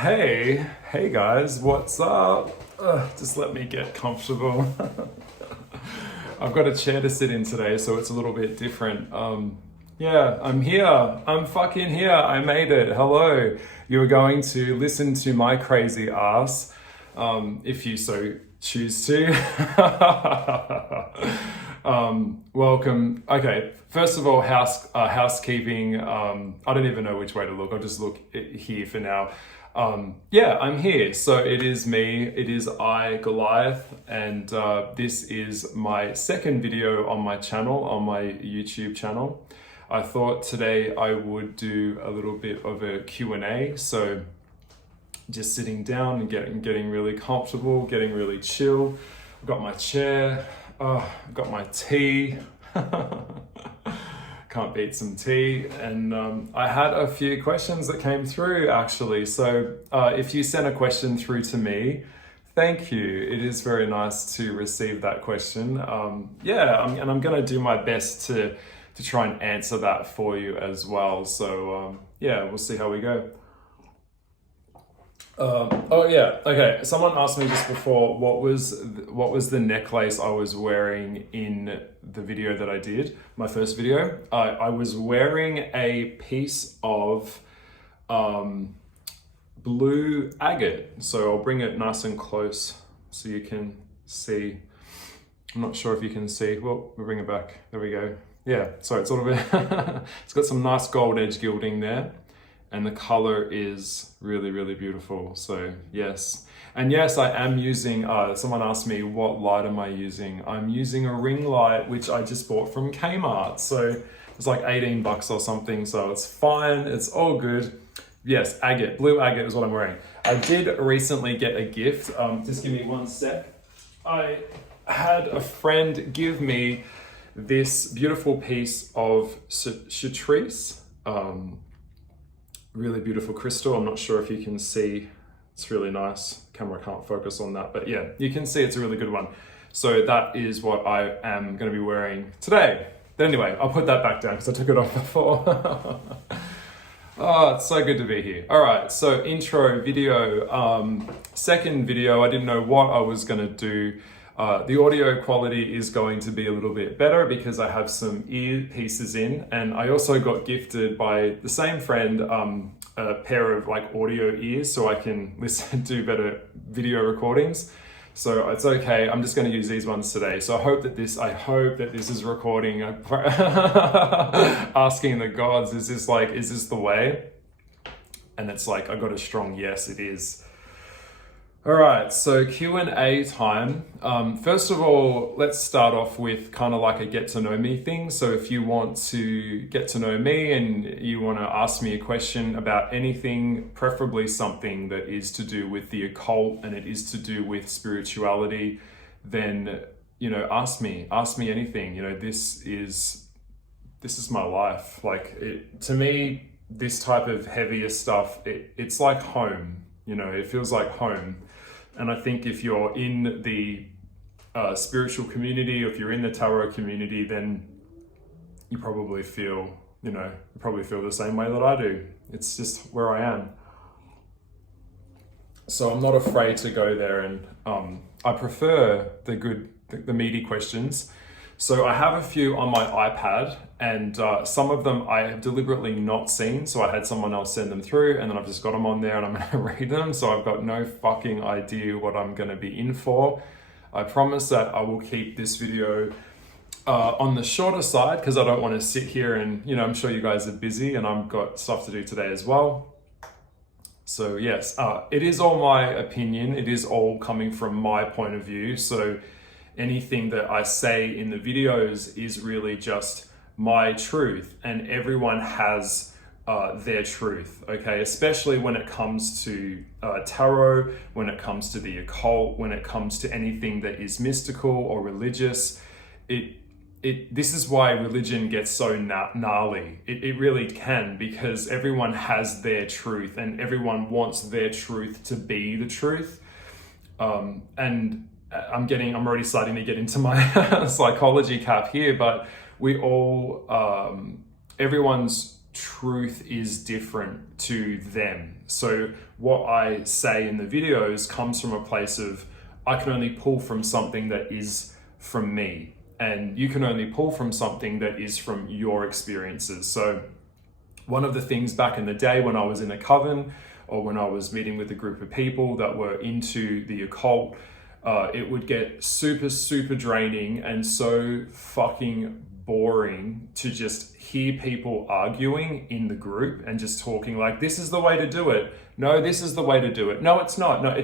Hey guys, what's up? Just let me get comfortable. I've got a chair to sit in today, so it's a little bit different. Yeah, I'm here. I'm fucking here. I made it. Hello. You're going to listen to my crazy ass, if you so choose to. Welcome. Okay, first of all, housekeeping. I don't even know which way to look. I'll just look here for now. Yeah, I'm here. So it is me. It is I, Goliath, and this is my second video on my channel, on my YouTube channel. I thought today I would do a little bit of a Q&A. So just sitting down and getting really comfortable, getting really chill. I've got my chair. I've got my tea. Can't beat some tea. And I had a few questions that came through actually. So if you sent a question through to me, thank you. It is very nice to receive that question. And I'm gonna do my best to try and answer that for you as well. So yeah, we'll see how we go. Okay. Someone asked me just before what was the necklace I was wearing in the video that I did, my first video. I was wearing a piece of blue agate. So I'll bring it nice and close so you can see. I'm not sure if you can see. Well, we'll bring it back. There we go. Yeah. So it's sort of it's got some nice gold edge gilding there. And the color is really, really beautiful. So yes. And yes, I am using, someone asked me, what light am I using? I'm using a ring light, which I just bought from Kmart. So it's like 18 bucks or something. So it's fine. It's all good. Yes, agate, blue agate is what I'm wearing. I did recently get a gift. Just give me one sec. I had a friend give me this beautiful piece of chartreuse. Really beautiful crystal. I'm not sure if you can see. It's really nice. Camera can't focus on that, but yeah, you can see it's a really good one. So that is what I am going to be wearing today. But anyway, I'll put that back down because I took it off before. Oh, it's so good to be here. All right, so intro video. Second video, I didn't know what I was going to do. The audio quality is going to be a little bit better because I have some earpieces in, and I also got gifted by the same friend a pair of like audio ears so I can listen to better video recordings. So it's okay. I'm just going to use these ones today. So I hope that this is recording. Asking the gods, is this the way? And it's like I got a strong yes, it is. All right, so Q&A time. First of all, let's start off with kind of like a get to know me thing. So if you want to get to know me and you want to ask me a question about anything, preferably something that is to do with the occult and it is to do with spirituality, then, ask me anything. This is my life. To me, this type of heavier stuff, it's like home. It feels like home. And I think if you're in the spiritual community, or if you're in the tarot community, then you probably feel the same way that I do. It's just where I am. So I'm not afraid to go there, and I prefer the meaty questions. So I have a few on my iPad, and some of them I have deliberately not seen. So I had someone else send them through, and then I've just got them on there and I'm going to read them. So I've got no fucking idea what I'm going to be in for. I promise that I will keep this video on the shorter side because I don't want to sit here and, I'm sure you guys are busy and I've got stuff to do today as well. So yes, it is all my opinion. It is all coming from my point of view. So anything that I say in the videos is really just my truth, and everyone has their truth, okay? Especially when it comes to tarot, when it comes to the occult, when it comes to anything that is mystical or religious. This is why religion gets so gnarly. It really can, because everyone has their truth and everyone wants their truth to be the truth. And I'm already starting to get into my psychology cap here, but we all, everyone's truth is different to them. So what I say in the videos comes from a place of, I can only pull from something that is from me, and you can only pull from something that is from your experiences. So one of the things back in the day when I was in a coven, or when I was meeting with a group of people that were into the occult, it would get super, super draining and so fucking boring to just hear people arguing in the group and just talking like, this is the way to do it. No, this is the way to do it. No, it's not. No,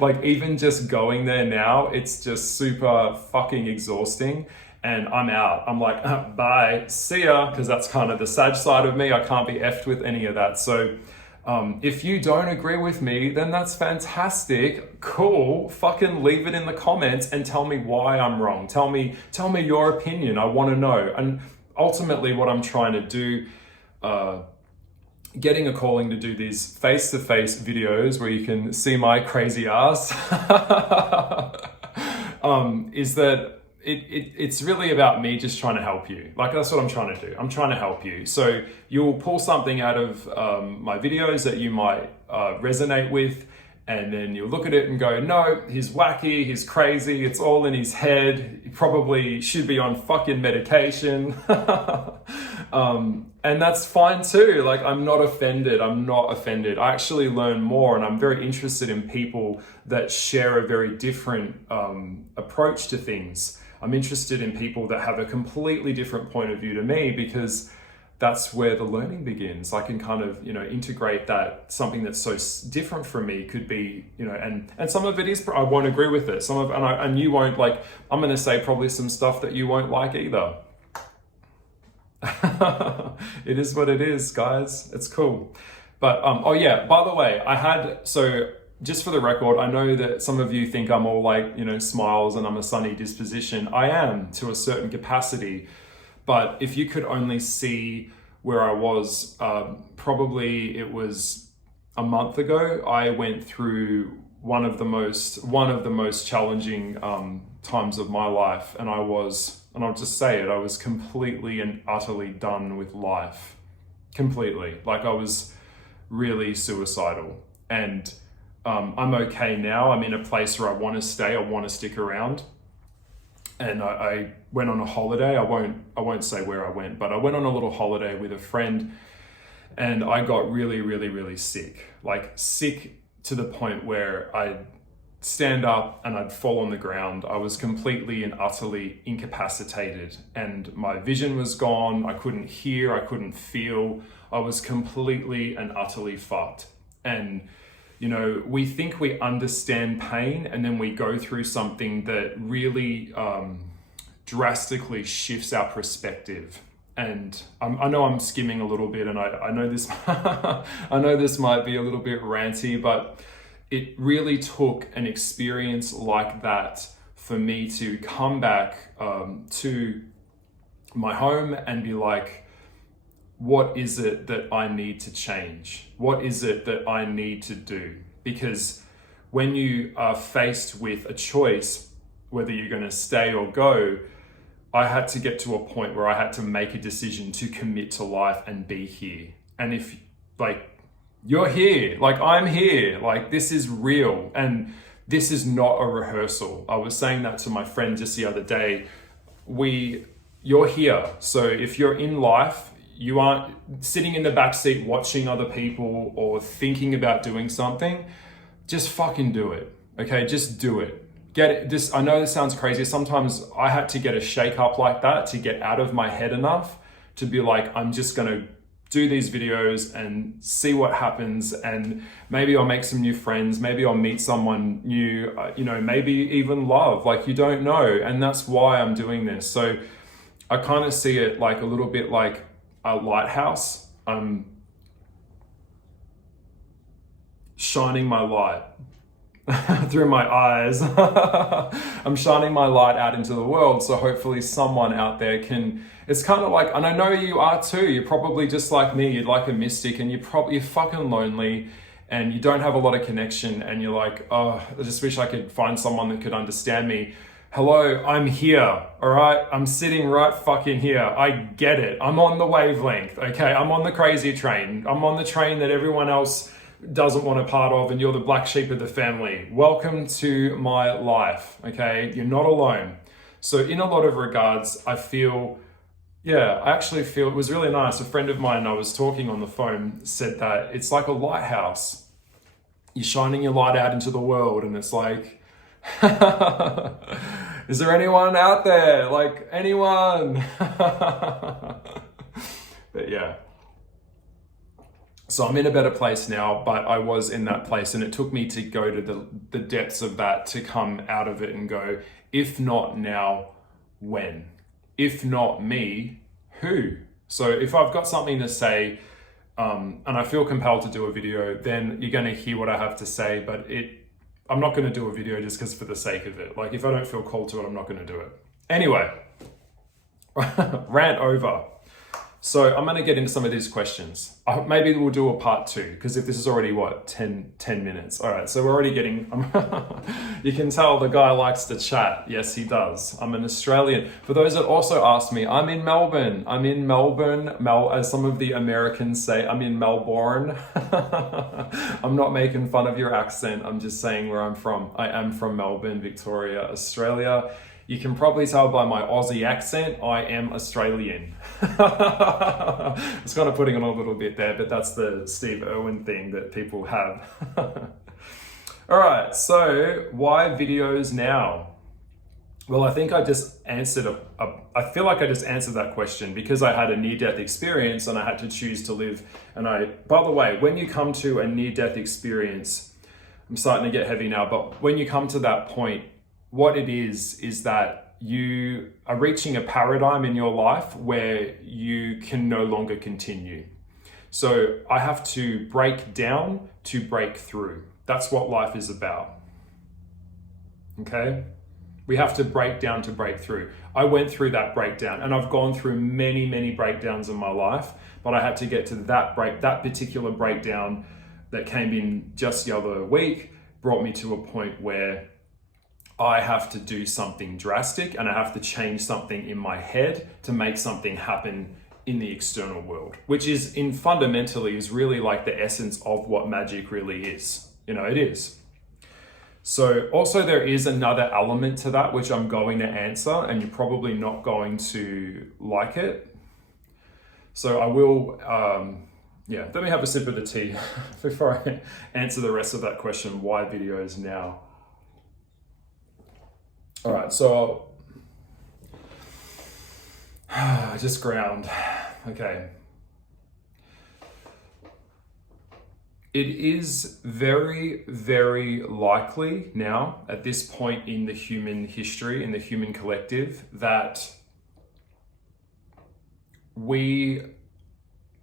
like even just going there now, it's just super fucking exhausting. And I'm out. I'm like, bye, see ya, because that's kind of the sad side of me. I can't be effed with any of that. So if you don't agree with me, then that's fantastic. Cool. Fucking leave it in the comments and tell me why I'm wrong. Tell me your opinion. I want to know. And ultimately what I'm trying to do, getting a calling to do these face-to-face videos where you can see my crazy ass, is that it's really about me just trying to help you. Like, that's what I'm trying to do. I'm trying to help you. So you'll pull something out of my videos that you might resonate with, and then you'll look at it and go, no, he's wacky, he's crazy, it's all in his head, he probably should be on fucking medication. And that's fine too. Like, I'm not offended. I actually learn more, and I'm very interested in people that share a very different approach to things. I'm interested in people that have a completely different point of view to me, because that's where the learning begins. I can kind of, integrate that something that's so different from me could be, and some of it is, I won't agree with it. And you won't, like, I'm going to say probably some stuff that you won't like either. It is what it is, guys. It's cool. But, oh yeah, by the way, just for the record, I know that some of you think I'm all like, smiles and I'm a sunny disposition. I am to a certain capacity. But if you could only see where I was, probably it was a month ago, I went through one of the most challenging times of my life. And I'll just say it, I was completely and utterly done with life. Completely. Like, I was really suicidal. And I'm okay now. I'm in a place where I want to stay. I want to stick around. And I went on a holiday. I won't say where I went, but I went on a little holiday with a friend, and I got really, really, really sick. Like, sick to the point where I'd stand up and I'd fall on the ground. I was completely and utterly incapacitated, and my vision was gone. I couldn't hear, I couldn't feel. I was completely and utterly fucked. And we think we understand pain, and then we go through something that really drastically shifts our perspective. And I know I'm skimming a little bit, and I know this I know this might be a little bit ranty, but it really took an experience like that for me to come back to my home and be like, what is it that I need to change? What is it that I need to do? Because when you are faced with a choice, whether you're going to stay or go, I had to get to a point where I had to make a decision to commit to life and be here. And if, like, you're here, like, I'm here, like, this is real, and this is not a rehearsal. I was saying that to my friend just the other day. You're here. So if you're in life, you aren't sitting in the backseat watching other people or thinking about doing something. Just fucking do it. Okay, just do it. Get it. I know this sounds crazy. Sometimes I had to get a shake up like that to get out of my head enough to be like, I'm just gonna do these videos and see what happens, and maybe I'll make some new friends, maybe I'll meet someone new, maybe even love, like, you don't know. And that's why I'm doing this. So I kind of see it like a little bit like a lighthouse. I'm shining my light through my eyes. I'm shining my light out into the world, so hopefully someone out there can. It's kind of like, and I know you are too, you're probably just like me, you're like a mystic, and you're fucking lonely, and you don't have a lot of connection, and you're like, oh, I just wish I could find someone that could understand me. Hello, I'm here, all right? I'm sitting right fucking here. I get it. I'm on the wavelength, okay? I'm on the crazy train. I'm on the train that everyone else doesn't want a part of, and you're the black sheep of the family. Welcome to my life, okay? You're not alone. So in a lot of regards, I actually feel it was really nice. A friend of mine I was talking on the phone said that it's like a lighthouse. You're shining your light out into the world, and it's like, is there anyone out there? Like, anyone? But yeah. So I'm in a better place now, but I was in that place, and it took me to go to the depths of that to come out of it and go, if not now, when? If not me, who? So if I've got something to say, and I feel compelled to do a video, then you're going to hear what I have to say, but I'm not going to do a video just because for the sake of it. Like, if I don't feel called to it, I'm not going to do it. Anyway, rant over. So I'm going to get into some of these questions. Maybe we'll do a part 2, because if this is already, 10 minutes. All right, so we're already getting, you can tell the guy likes to chat. Yes, he does. I'm an Australian. For those that also ask me, I'm in Melbourne. As some of the Americans say, I'm in Melbourne. I'm not making fun of your accent. I'm just saying where I'm from. I am from Melbourne, Victoria, Australia. You can probably tell by my Aussie accent, I am Australian. I was kind of putting on a little bit there, but that's the Steve Irwin thing that people have. All right, so why videos now? Well, I think I just answered I feel like I just answered that question because I had a near-death experience and I had to choose to live. By the way, when you come to a near-death experience, I'm starting to get heavy now, but when you come to that point, what it is that you are reaching a paradigm in your life where you can no longer continue. So I have to break down to break through. That's what life is about. Okay? We have to break down to break through. I went through that breakdown, and I've gone through many, many breakdowns in my life, but I had to get to that particular breakdown that came in just the other week, brought me to a point where I have to do something drastic and I have to change something in my head to make something happen in the external world, which is fundamentally really like the essence of what magic really is. It is. So also there is another element to that, which I'm going to answer, and you're probably not going to like it. So I will, let me have a sip of the tea before I answer the rest of that question, why videos now? All right, so just ground. Okay. It is very, very likely now at this point in the human history, in the human collective, that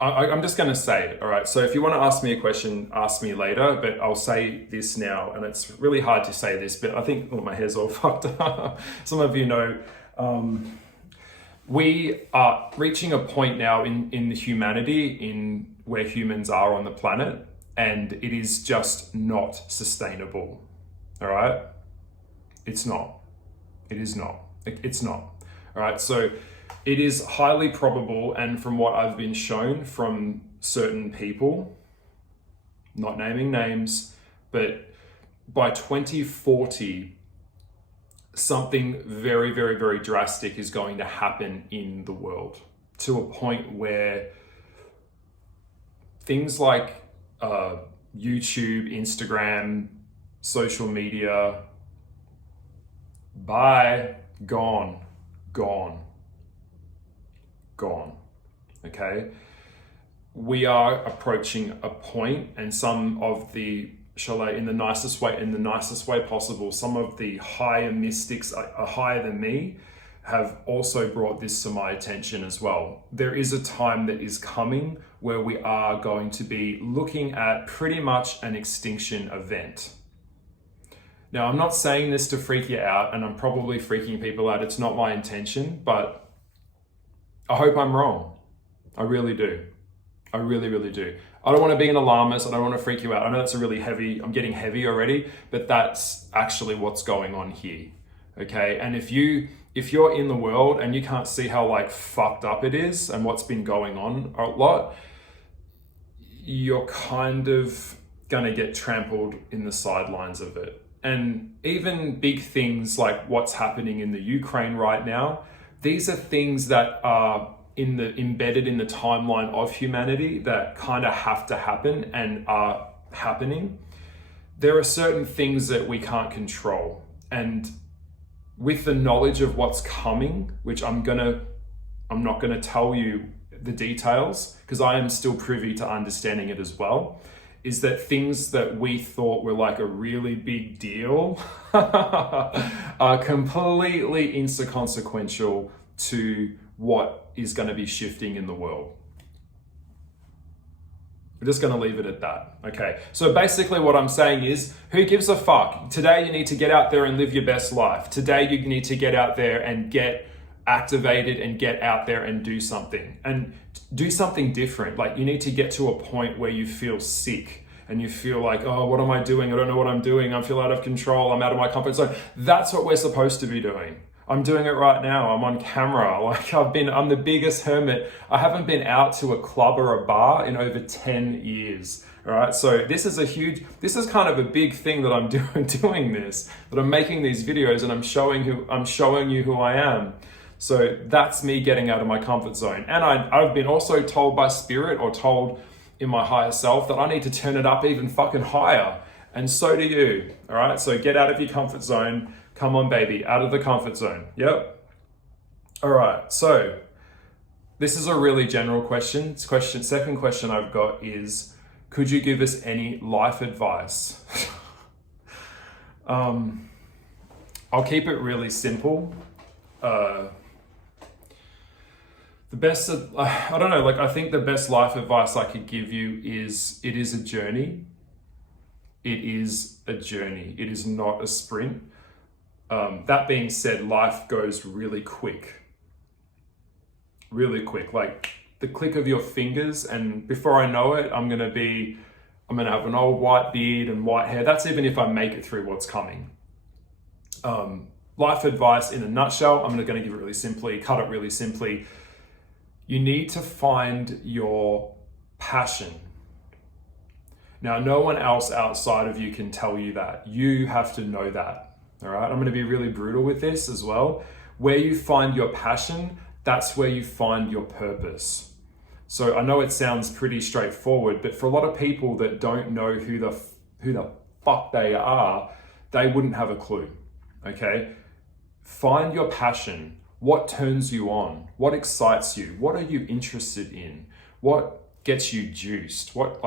I'm just going to say it, all right? So if you want to ask me a question, ask me later, but I'll say this now, and it's really hard to say this, but I think my hair's all fucked up. Some of you know, we are reaching a point now in the humanity, in where humans are on the planet, and it is just not sustainable, all right? It's not. It is not. It's not, all right? So it is highly probable, and from what I've been shown from certain people, not naming names, but by 2040, something very, very, very drastic is going to happen in the world, to a point where things like YouTube, Instagram, social media, gone. Okay, we are approaching a point, and some of the, in the nicest way possible, some of the higher mystics are higher than me, have also brought this to my attention as well. There is a time that is coming where we are going to be looking at pretty much an extinction event. Now, I'm not saying this to freak you out, and I'm probably freaking people out. It's not my intention, but I hope I'm wrong. I really do. I really, really do. I don't want to be an alarmist. I don't want to freak you out. I know that's I'm getting heavy already, but that's actually what's going on here. okay? And if you're in the world and you can't see how like fucked up it is and what's been going on a lot, you're kind of gonna get trampled in the sidelines of it. And even big things like what's happening in the Ukraine right now, these are things that are embedded in the timeline of humanity that kind of have to happen and are happening. There are certain things that we can't control. And with the knowledge of what's coming, which I'm not gonna tell you the details because I am still privy to understanding it as well, is that things that we thought were like a really big deal are completely inconsequential to what is going to be shifting in the world. We're just going to leave it at that. Okay. So basically what I'm saying is, who gives a fuck? Today you need to get out there and live your best life. Today you need to get out there and get activated and get out there and do something different. Like you need to get to a point where you feel sick and you feel like, oh, what am I doing? I don't know what I'm doing. I feel out of control. I'm out of my comfort zone. That's what we're supposed to be doing. I'm doing it right now. I'm on camera. Like I'm the biggest hermit. I haven't been out to a club or a bar in over 10 years. All right. So this is kind of a big thing that I'm doing this, that I'm making these videos and I'm showing you who I am. So that's me getting out of my comfort zone. And I've been also told by spirit or told in my higher self that I need to turn it up even fucking higher. And so do you. All right. So get out of your comfort zone. Come on, baby, out of the comfort zone. Yep. All right. So this is a really general question. Second question I've got is, could you give us any life advice? I'll keep it really simple. I don't know, like I think the best life advice I could give you is, it is a journey. It is a journey. It is not a sprint. That being said, life goes really quick. Really quick, like the click of your fingers, and before I know it, I'm gonna have an old white beard and white hair. That's even if I make it through what's coming. Life advice in a nutshell, I'm gonna give it really simply, cut it really simply. You need to find your passion. Now, no one else outside of you can tell you that. You have to know that. All right, I'm going to be really brutal with this as well. Where you find your passion, that's where you find your purpose. So I know it sounds pretty straightforward, but for a lot of people that don't know who the fuck they are, they wouldn't have a clue. Okay, find your passion. What turns you on? What excites you? What are you interested in? What gets you juiced? What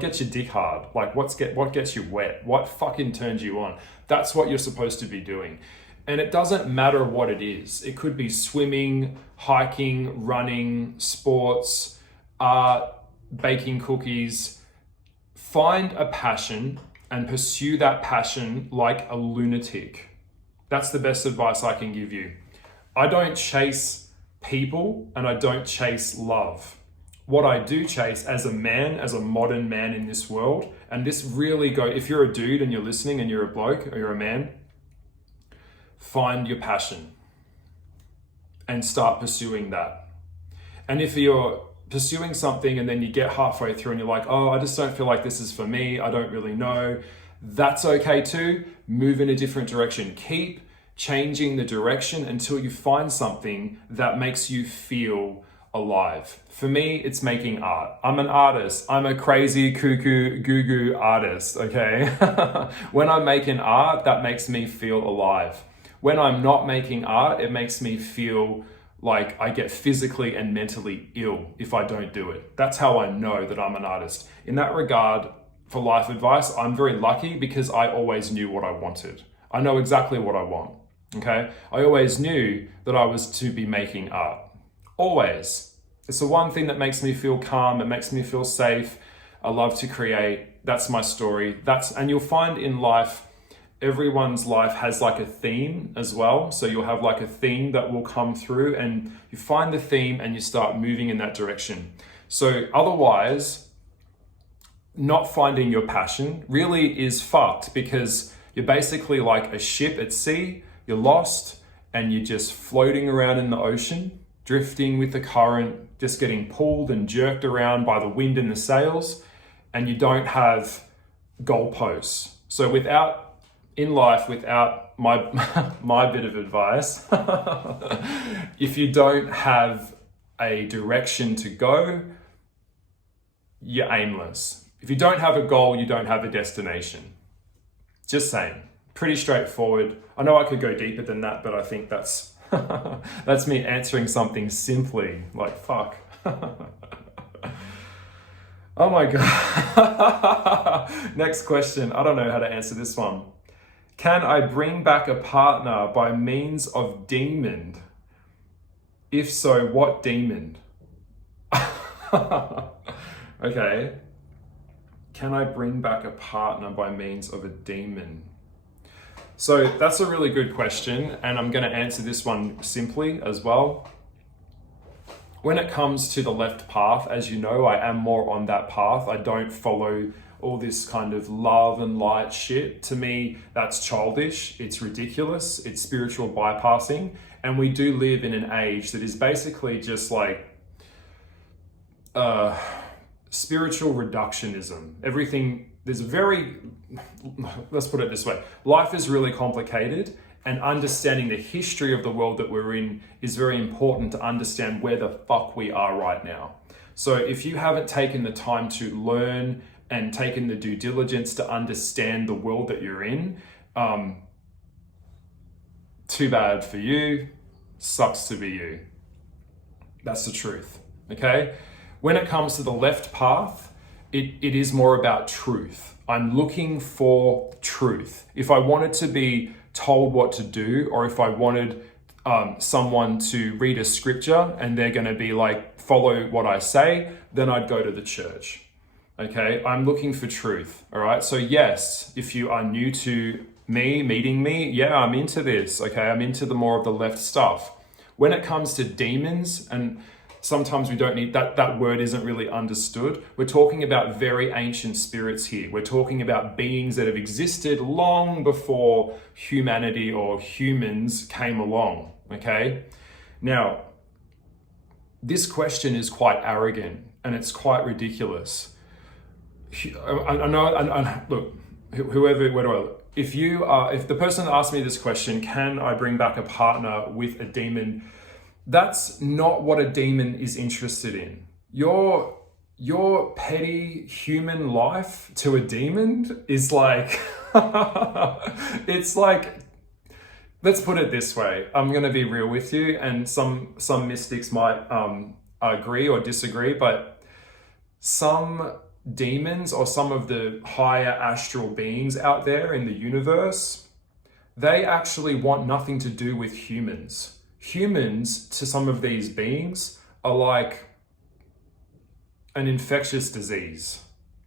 gets your dick hard? Like what gets you wet? What fucking turns you on? That's what you're supposed to be doing. And it doesn't matter what it is. It could be swimming, hiking, running, sports, art, baking cookies. Find a passion and pursue that passion like a lunatic. That's the best advice I can give you. I don't chase people and I don't chase love. What I do chase as a man, as a modern man in this world, and this really if you're a dude and you're listening and you're a bloke or you're a man, find your passion and start pursuing that. And if you're pursuing something and then you get halfway through and you're like, oh, I just don't feel like this is for me, I don't really know, that's okay too. Move in a different direction. Keep changing the direction until you find something that makes you feel alive. For me, it's making art. I'm an artist. I'm a crazy cuckoo goo artist, okay? When I'm making art, that makes me feel alive. When I'm not making art, it makes me feel like I get physically and mentally ill if I don't do it. That's how I know that I'm an artist. In that regard, for life advice, I'm very lucky because I always knew what I wanted. I know exactly what I want, okay? I always knew that I was to be making art. Always. It's the one thing that makes me feel calm. It makes me feel safe. I love to create. That's my story. And you'll find in life, everyone's life has like a theme as well. So you'll have like a theme that will come through and you find the theme and you start moving in that direction. So otherwise, not finding your passion really is fucked because You're basically like a ship at sea, you're lost, and you're just floating around in the ocean, drifting with the current, just getting pulled and jerked around by the wind and the sails, and you don't have goalposts. So in life, without my bit of advice, if you don't have a direction to go, you're aimless. If you don't have a goal, you don't have a destination. Just saying. Pretty straightforward. I know I could go deeper than that, but I think that's that's me answering something simply. Like, fuck. Oh my God. Next question. I don't know how to answer this one. Can I bring back a partner by means of demon? If so, what demon? Okay. Can I bring back a partner by means of a demon? So that's a really good question, and I'm going to answer this one simply as well. When it comes to the left path, as you know, I am more on that path. I don't follow all this kind of love and light shit. To me, that's childish. It's ridiculous. It's spiritual bypassing. And we do live in an age that is basically just like spiritual reductionism. Let's put it this way. Life is really complicated, and understanding the history of the world that we're in is very important to understand where the fuck we are right now. So if you haven't taken the time to learn and taken the due diligence to understand the world that you're in, too bad for you. Sucks to be you. That's the truth, okay? When it comes to the left path, it is more about truth. I'm looking for truth. If I wanted to be told what to do, or if I wanted someone to read a scripture and they're going to be like, follow what I say, then I'd go to the church. Okay, I'm looking for truth. All right, so yes, if you are new to meeting me, yeah, I'm into this. Okay, I'm into the more of the left stuff. When it comes to demons, and sometimes we don't need that word isn't really understood. We're talking about very ancient spirits here. We're talking about beings that have existed long before humanity or humans came along, okay? Now, this question is quite arrogant and it's quite ridiculous. I know, look, if the person asked me this question, can I bring back a partner with a demon? That's not what a demon is interested in. Your petty human life to a demon is like, it's like, let's put it this way. I'm going to be real with you, and some mystics might agree or disagree, but some demons or some of the higher astral beings out there in the universe, they actually want nothing to do with humans. Humans, to some of these beings, are like an infectious disease.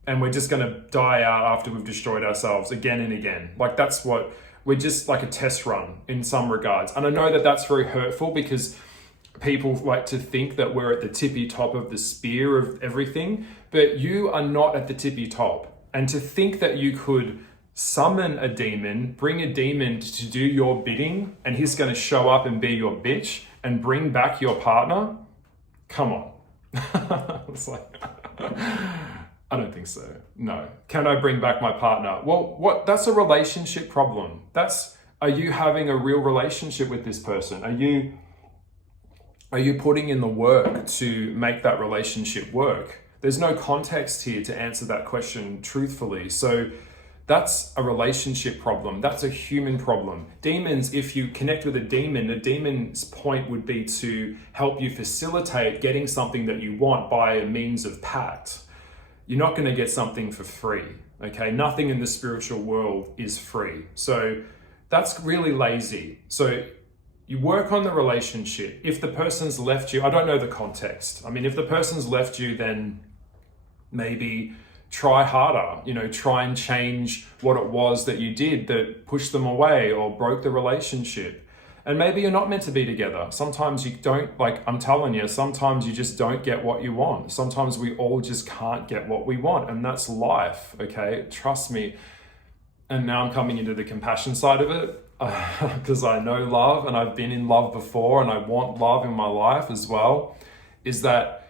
And we're just going to die out after we've destroyed ourselves again and again. Like, that's what, we're just like a test run in some regards. And I know that that's very hurtful because people like to think that we're at the tippy top of the spear of everything, but you are not at the tippy top. And to think that you could summon a demon, bring a demon to do your bidding, and he's going to show up and be your bitch and bring back your partner? Come on. It's like, I don't think so. No. Can I bring back my partner? Well, that's a relationship problem. Are you having a real relationship with this person? Are you putting in the work to make that relationship work? There's no context here to answer that question truthfully. So that's a relationship problem. That's a human problem. Demons, if you connect with a demon's point would be to help you facilitate getting something that you want by a means of pact. You're not going to get something for free, okay? Nothing in the spiritual world is free. So that's really lazy. So you work on the relationship. If the person's left you, I don't know the context. I mean, if the person's left you, then maybe try harder, try and change what it was that you did that pushed them away or broke the relationship. And maybe you're not meant to be together. Sometimes you don't, like I'm telling you, sometimes you just don't get what you want. Sometimes we all just can't get what we want, and that's life, okay? Trust me. and now I'm coming into the compassion side of it, because I know love and I've been in love before and I want love in my life as well, is that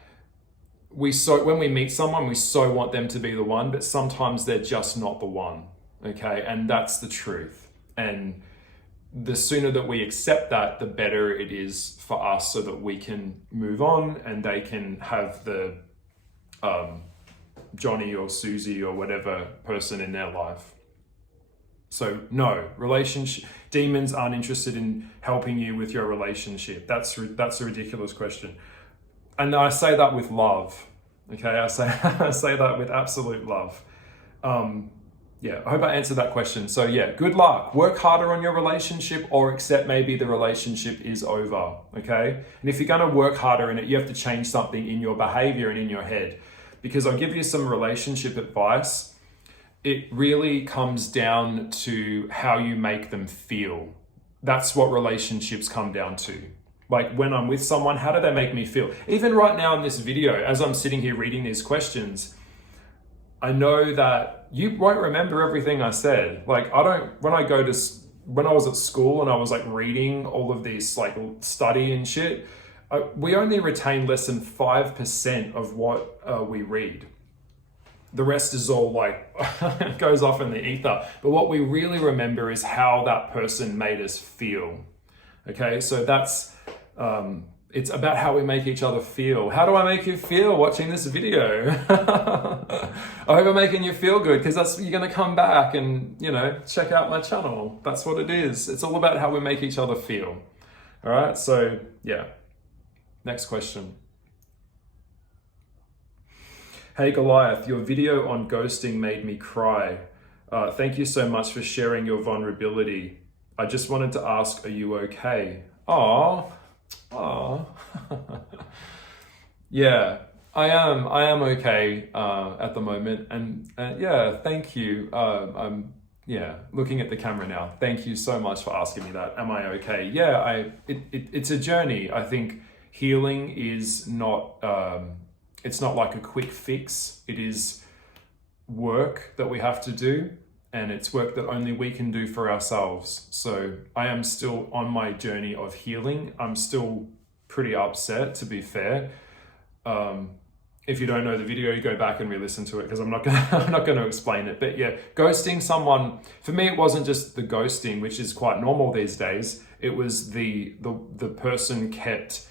when we meet someone, we so want them to be the one, but sometimes they're just not the one, okay? And that's the truth. And the sooner that we accept that, the better it is for us, so that we can move on and they can have the Johnny or Susie or whatever person in their life. So no, relationship demons aren't interested in helping you with your relationship. That's a ridiculous question. And I say that with love. Okay, I say that with absolute love. Yeah, I hope I answered that question. So yeah, good luck. Work harder on your relationship, or accept maybe the relationship is over, okay? And if you're gonna work harder in it, you have to change something in your behavior and in your head. Because I'll give you some relationship advice. It really comes down to how you make them feel. That's what relationships come down to. Like when I'm with someone, how do they make me feel? Even right now in this video, as I'm sitting here reading these questions, I know that you won't remember everything I said. Like when I was at school and I was like reading all of these like study and shit, we only retain less than 5% of what we read. The rest is all like, it goes off in the ether. But what we really remember is how that person made us feel. Okay, so that's, it's about how we make each other feel. How do I make you feel watching this video? I hope I'm making you feel good, because you're gonna come back and, check out my channel. That's what it is. It's all about how we make each other feel. All right, so yeah. Next question. Hey Goliath, your video on ghosting made me cry. Thank you so much for sharing your vulnerability. I just wanted to ask, are you okay? Aww. Yeah, I am okay at the moment. And yeah, thank you. I'm looking at the camera now. Thank you so much for asking me that. Am I okay? Yeah, it's a journey. I think healing is not, it's not like a quick fix. It is work that we have to do, and it's work that only we can do for ourselves. So I am still on my journey of healing. I'm still pretty upset, to be fair. If you don't know the video, you go back and re-listen to it, because I'm not gonna explain it. But yeah, ghosting someone, for me, it wasn't just the ghosting, which is quite normal these days. It was the person kept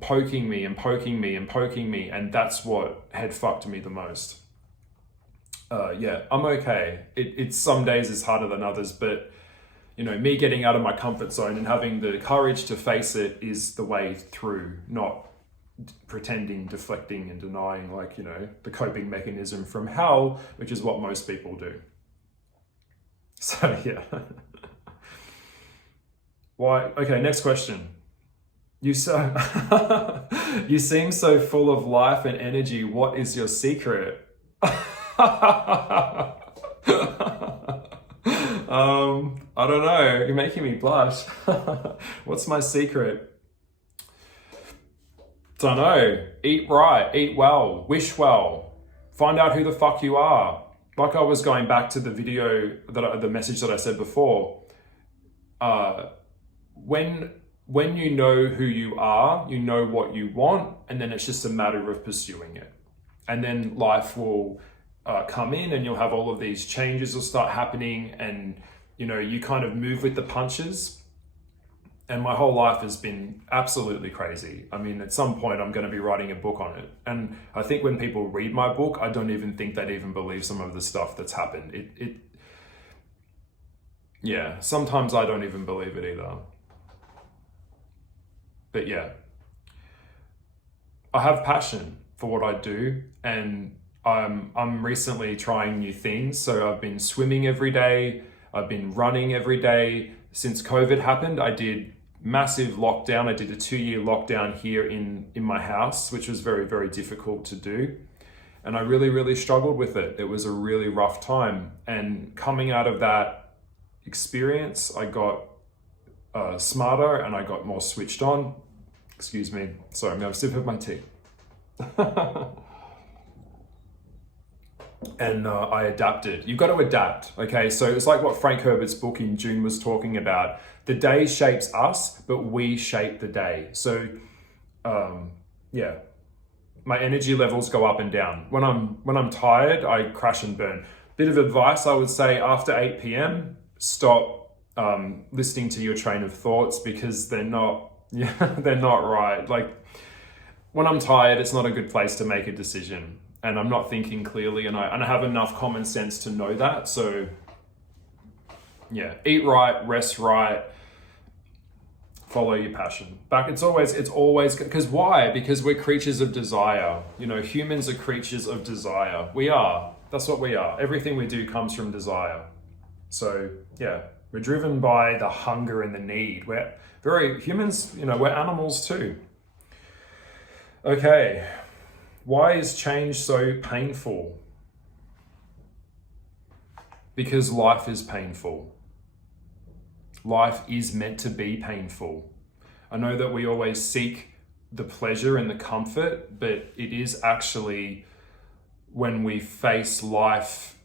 poking me and poking me and poking me, and that's what had fucked me the most. Yeah, I'm okay. It's some days is harder than others, but me getting out of my comfort zone and having the courage to face it is the way through, not pretending, deflecting and denying, like, the coping mechanism from hell, which is what most people do. So yeah. Why? Okay, next question. You seem so full of life and energy. What is your secret? I don't know. You're making me blush. What's my secret? Don't know. Eat right, eat well, wish well, find out who the fuck you are. Like I was going back to the video, the message that I said before. When you know who you are, you know what you want, and then it's just a matter of pursuing it. And then life will come in, and you'll have all of these changes will start happening, and you kind of move with the punches. And my whole life has been absolutely crazy. I mean, at some point I'm going to be writing a book on it. And I think when people read my book, I don't even think they'd even believe some of the stuff that's happened. Yeah, sometimes I don't even believe it either. But yeah, I have passion for what I do, and I'm recently trying new things. So I've been swimming every day. I've been running every day. Since COVID happened, I did massive lockdown. I did a 2-year lockdown here in my house, which was very, very difficult to do. And I really, really struggled with it. It was a really rough time. And coming out of that experience, I got smarter and I got more switched on. Excuse me. Sorry, I'm gonna have a sip of my tea. and I adapted. You've got to adapt, okay? So it's like what Frank Herbert's book in June was talking about. The day shapes us, but we shape the day. So, yeah, my energy levels go up and down. When I'm tired, I crash and burn. Bit of advice, I would say after 8 p.m., stop listening to your train of thoughts, because they're not, they're not right. Like, when I'm tired, it's not a good place to make a decision, and I'm not thinking clearly, and I have enough common sense to know that. So yeah, eat right, rest right, follow your passion. It's always, because why? Because we're creatures of desire. You know, humans are creatures of desire. That's what we are. Everything we do comes from desire. So yeah, we're driven by the hunger and the need. Humans, you know, we're animals too. Okay, why is change so painful? Because life is painful. Life is meant to be painful. I know that we always seek the pleasure and the comfort, but it is actually when we face life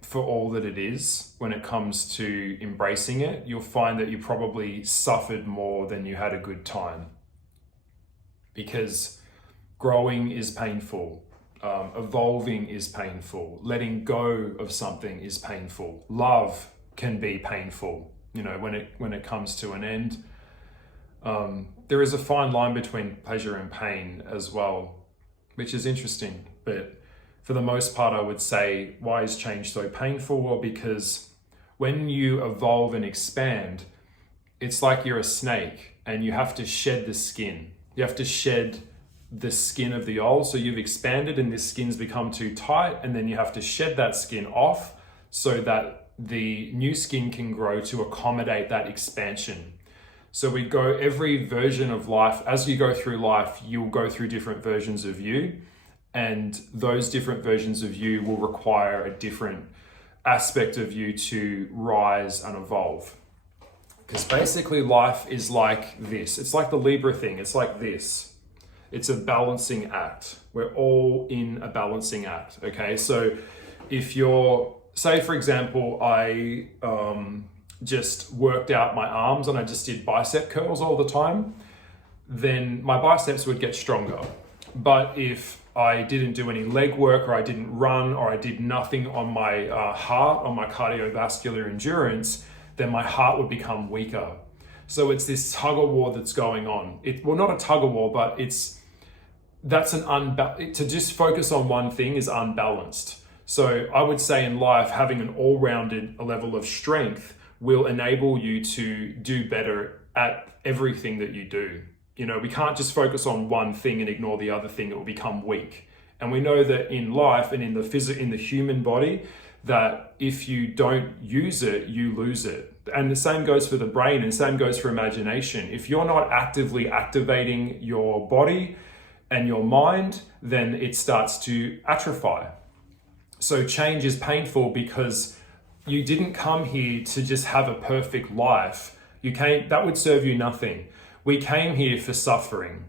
for all that it is, when it comes to embracing it, you'll find that you probably suffered more than you had a good time. Because growing is painful, evolving is painful, letting go of something is painful. Love can be painful, you know, when it comes to an end. There is a fine line between pleasure and pain as well, which is interesting. But for the most part, I would say, why is change so painful? Well, because when you evolve and expand, it's like you're a snake and you have to shed the skin. You have to shed the skin of the old. So you've expanded and this skin's become too tight, and then you have to shed that skin off so that the new skin can grow to accommodate that expansion. So we go every version of life. As you go through life, you'll go through different versions of you, and those different versions of you will require a different aspect of you to rise and evolve. Because basically life is like this. It's like the Libra thing. It's like this. It's a balancing act. We're all in a balancing act, okay? So if you're, say for example, I just worked out my arms and I just did bicep curls all the time, then my biceps would get stronger. But if I didn't do any leg work, or I didn't run, or I did nothing on my heart, on my cardiovascular endurance, then my heart would become weaker. So it's this tug of war that's going on. Well, not a tug of war, but to just focus on one thing is unbalanced. So I would say in life, having an all-rounded level of strength will enable you to do better at everything that you do. You know, we can't just focus on one thing and ignore the other thing. It will become weak. And we know that in life and in the human body, that if you don't use it, you lose it. And the same goes for the brain, and the same goes for imagination. If you're not actively activating your body and your mind, then it starts to atrophy. So change is painful because you didn't come here to just have a perfect life. That would serve you nothing. We came here for suffering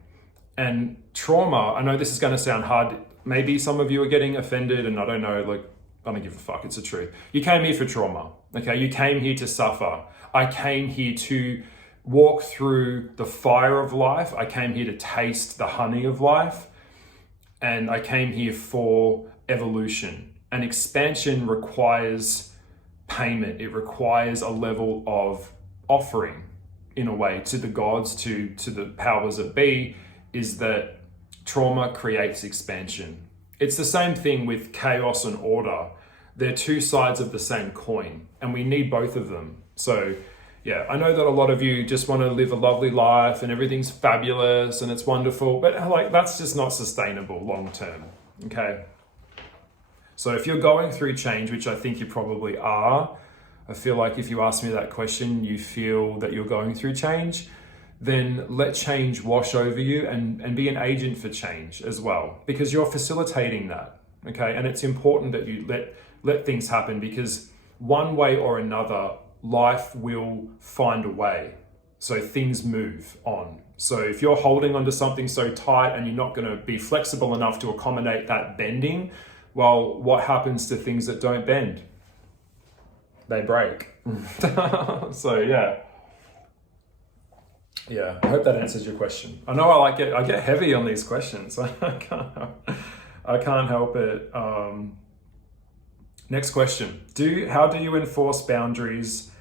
and trauma. I know this is going to sound hard. Maybe some of you are getting offended, and I don't know, like, I don't give a fuck, it's the truth. You came here for trauma, okay? You came here to suffer. I came here to walk through the fire of life. I came here to taste the honey of life. And I came here for evolution. And expansion requires payment. It requires a level of offering, in a way, to the gods, to the powers that be, is that trauma creates expansion. It's the same thing with chaos and order. They're two sides of the same coin, and we need both of them. So yeah, I know that a lot of you just want to live a lovely life and everything's fabulous and it's wonderful, but like, that's just not sustainable long term, okay? So if you're going through change, which I think you probably are, I feel like if you ask me that question, you feel that you're going through change, then let change wash over you and be an agent for change as well, because you're facilitating that, okay? And it's important that you let things happen, because one way or another, life will find a way. So things move on. So if you're holding onto something so tight and you're not going to be flexible enough to accommodate that bending, Well, what happens to things that don't bend? They break. So yeah, I hope that answers your question. I know I get heavy on these questions. I can't help it. Next question. How do you enforce boundaries?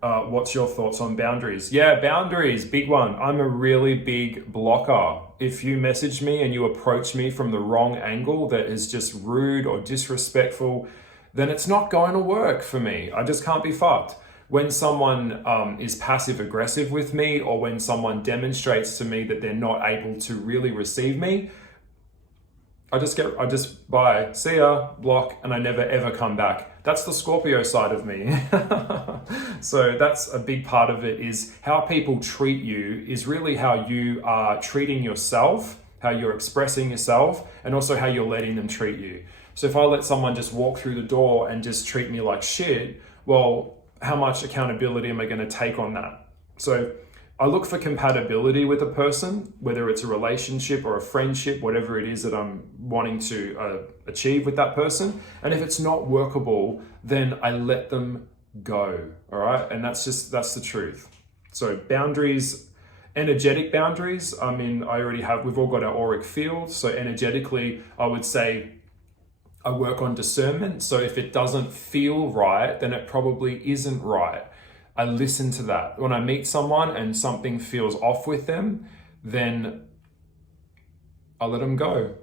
What's your thoughts on boundaries? Yeah, boundaries, big one. I'm a really big blocker. If you message me and you approach me from the wrong angle that is just rude or disrespectful, then it's not going to work for me. I just can't be fucked. When someone is passive aggressive with me, or when someone demonstrates to me that they're not able to really receive me, I just bye, see ya, block, and I never ever come back. That's the Scorpio side of me. So that's a big part of it, is how people treat you is really how you are treating yourself, how you're expressing yourself, and also how you're letting them treat you. So if I let someone just walk through the door and just treat me like shit, well, how much accountability am I going to take on that? So I look for compatibility with a person, whether it's a relationship or a friendship, whatever it is that I'm wanting to achieve with that person. And if it's not workable, then I let them go. All right. And that's the truth. So boundaries, energetic boundaries. I mean, we've all got our auric field. So energetically, I would say I work on discernment. So if it doesn't feel right, then it probably isn't right. I listen to that. When I meet someone and something feels off with them, then I let them go.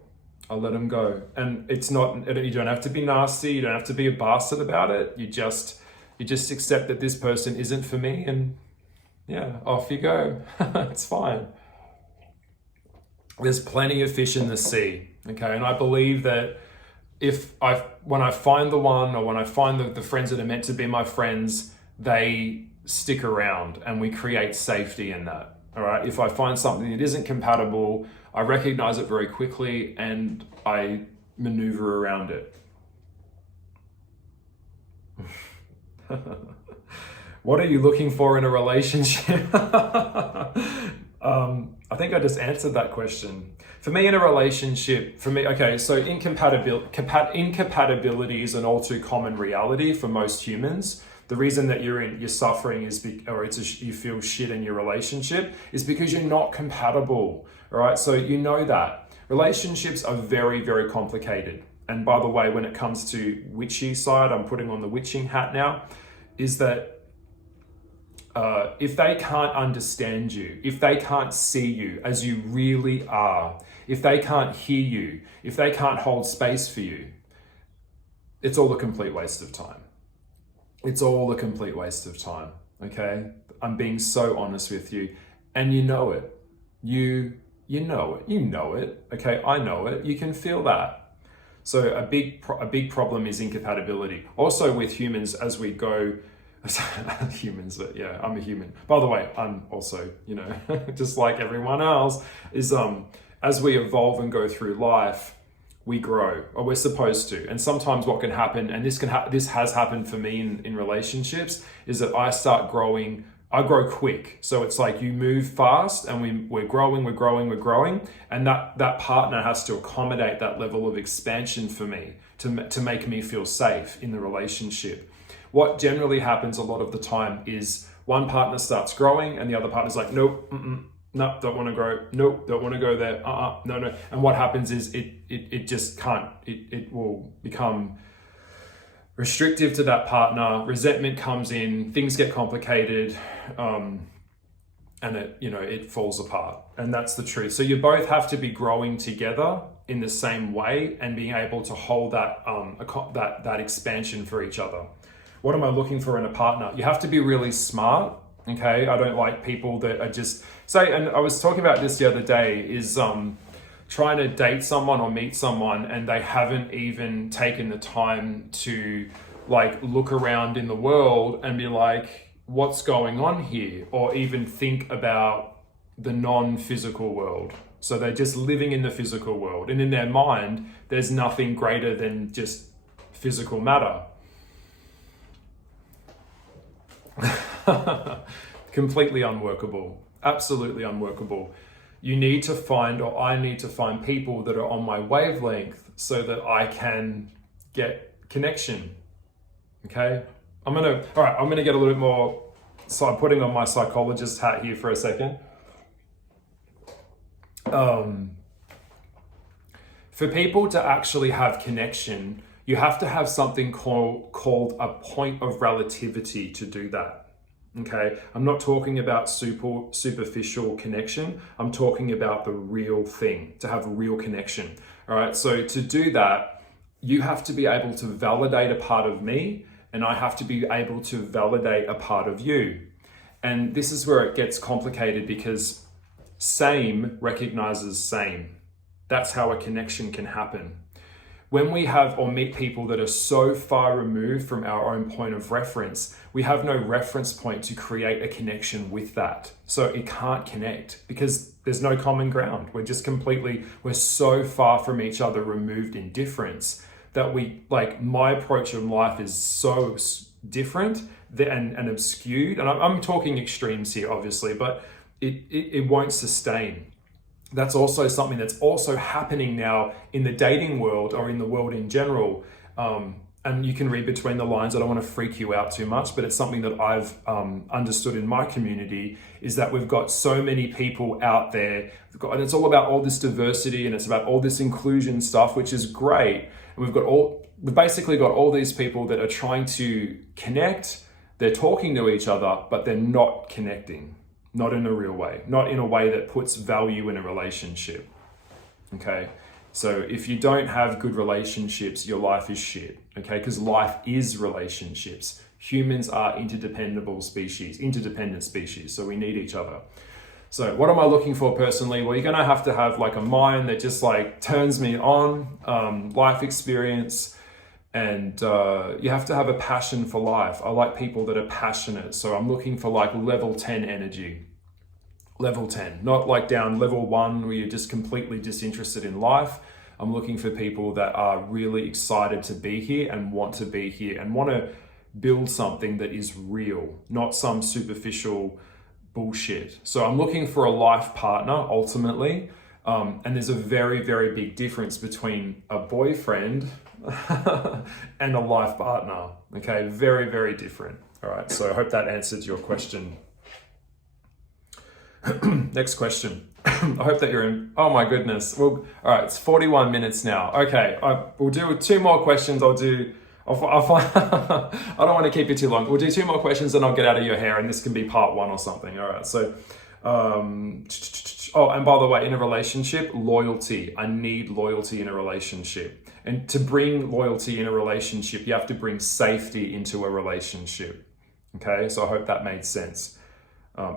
And it's not, you don't have to be nasty. You don't have to be a bastard about it. You just accept that this person isn't for me, and yeah, off you go. It's fine. There's plenty of fish in the sea. Okay. And I believe that when I find the one, or when I find the friends that are meant to be my friends, they stick around and we create safety in that. All right. If I find something that isn't compatible, I recognize it very quickly and I maneuver around it. What are you looking for in a relationship? I think I just answered that question. For me, in a relationship, okay, so incompatibility is an all too common reality for most humans. The reason that you're suffering you feel shit in your relationship is because you're not compatible. All right, so you know that relationships are very, very complicated. And by the way, when it comes to witchy side, I'm putting on the witching hat now, is that if they can't understand you, if they can't see you as you really are, if they can't hear you, if they can't hold space for you, it's all a complete waste of time. It's all a complete waste of time, okay? I'm being so honest with you, and you know it. You know it, okay? I know it, you can feel that. So a big problem is incompatibility. Also with humans as we go, humans, but yeah, I'm a human. By the way, I'm also, just like everyone else, is as we evolve and go through life, we grow, or we're supposed to. And sometimes what can happen, and this has happened for me in relationships, is that I start growing. I grow quick. So it's like you move fast and we're growing. And that partner has to accommodate that level of expansion for me to make me feel safe in the relationship. What generally happens a lot of the time is one partner starts growing and the other partner's like, nope, no, don't want to grow. Nope, don't want to go there. No. And what happens is it just can't, it will become restrictive to that partner. Resentment comes in, things get complicated, and it falls apart. And that's the truth. So you both have to be growing together in the same way and being able to hold that expansion for each other. What am I looking for in a partner? You have to be really smart. Okay, I don't like people that are just and I was talking about this the other day, is trying to date someone or meet someone and they haven't even taken the time to look around in the world and be like, what's going on here? Or even think about the non-physical world. So they're just living in the physical world, and in their mind, there's nothing greater than just physical matter. Completely unworkable. Absolutely unworkable. you need to find, or I need to find people that are on my wavelength so that I can get connection. Okay? I'm gonna get a little bit more, so I'm putting on my psychologist hat here for a second. For people to actually have connection, you have to have something called a point of relativity to do that. Okay, I'm not talking about superficial connection. I'm talking about the real thing, to have a real connection. All right, so to do that, you have to be able to validate a part of me, and I have to be able to validate a part of you. And this is where it gets complicated, because same recognizes same. That's how a connection can happen. When we have or meet people that are so far removed from our own point of reference, we have no reference point to create a connection with that. So it can't connect because there's no common ground. We're so far from each other, removed in difference, that my approach of life is so different and obscured. And I'm talking extremes here, obviously, but it won't sustain. That's also something that's also happening now in the dating world, or in the world in general. And you can read between the lines. I don't want to freak you out too much, but it's something that I've understood in my community, is that we've got so many people out there, and it's all about all this diversity, and it's about all this inclusion stuff, which is great. And we've basically got all these people that are trying to connect. They're talking to each other, but they're not connecting. Not in a real way, not in a way that puts value in a relationship. Okay, so if you don't have good relationships, your life is shit. Okay, because life is relationships. Humans are interdependent species, so we need each other. So what am I looking for personally? Well, you're gonna have to have a mind that just turns me on, life experience, and you have to have a passion for life. I like people that are passionate. So I'm looking for level 10 energy. Level 10, not down level 1 where you're just completely disinterested in life. I'm looking for people that are really excited to be here and want to be here and want to build something that is real, not some superficial bullshit. So I'm looking for a life partner ultimately. And there's a very, very big difference between a boyfriend and a life partner. Okay, very, very different. All right, so I hope that answers your question. Next question. I hope that you're in. Oh my goodness. Well, all right, it's 41 minutes now. Okay, we'll do 2 more questions. I'll find, I don't want to keep you too long. We'll do 2 more questions and I'll get out of your hair, and this can be part 1 or something. All right, so, oh, and by the way, in a relationship, loyalty. I need loyalty in a relationship. And to bring loyalty in a relationship, you have to bring safety into a relationship. Okay, so I hope that made sense.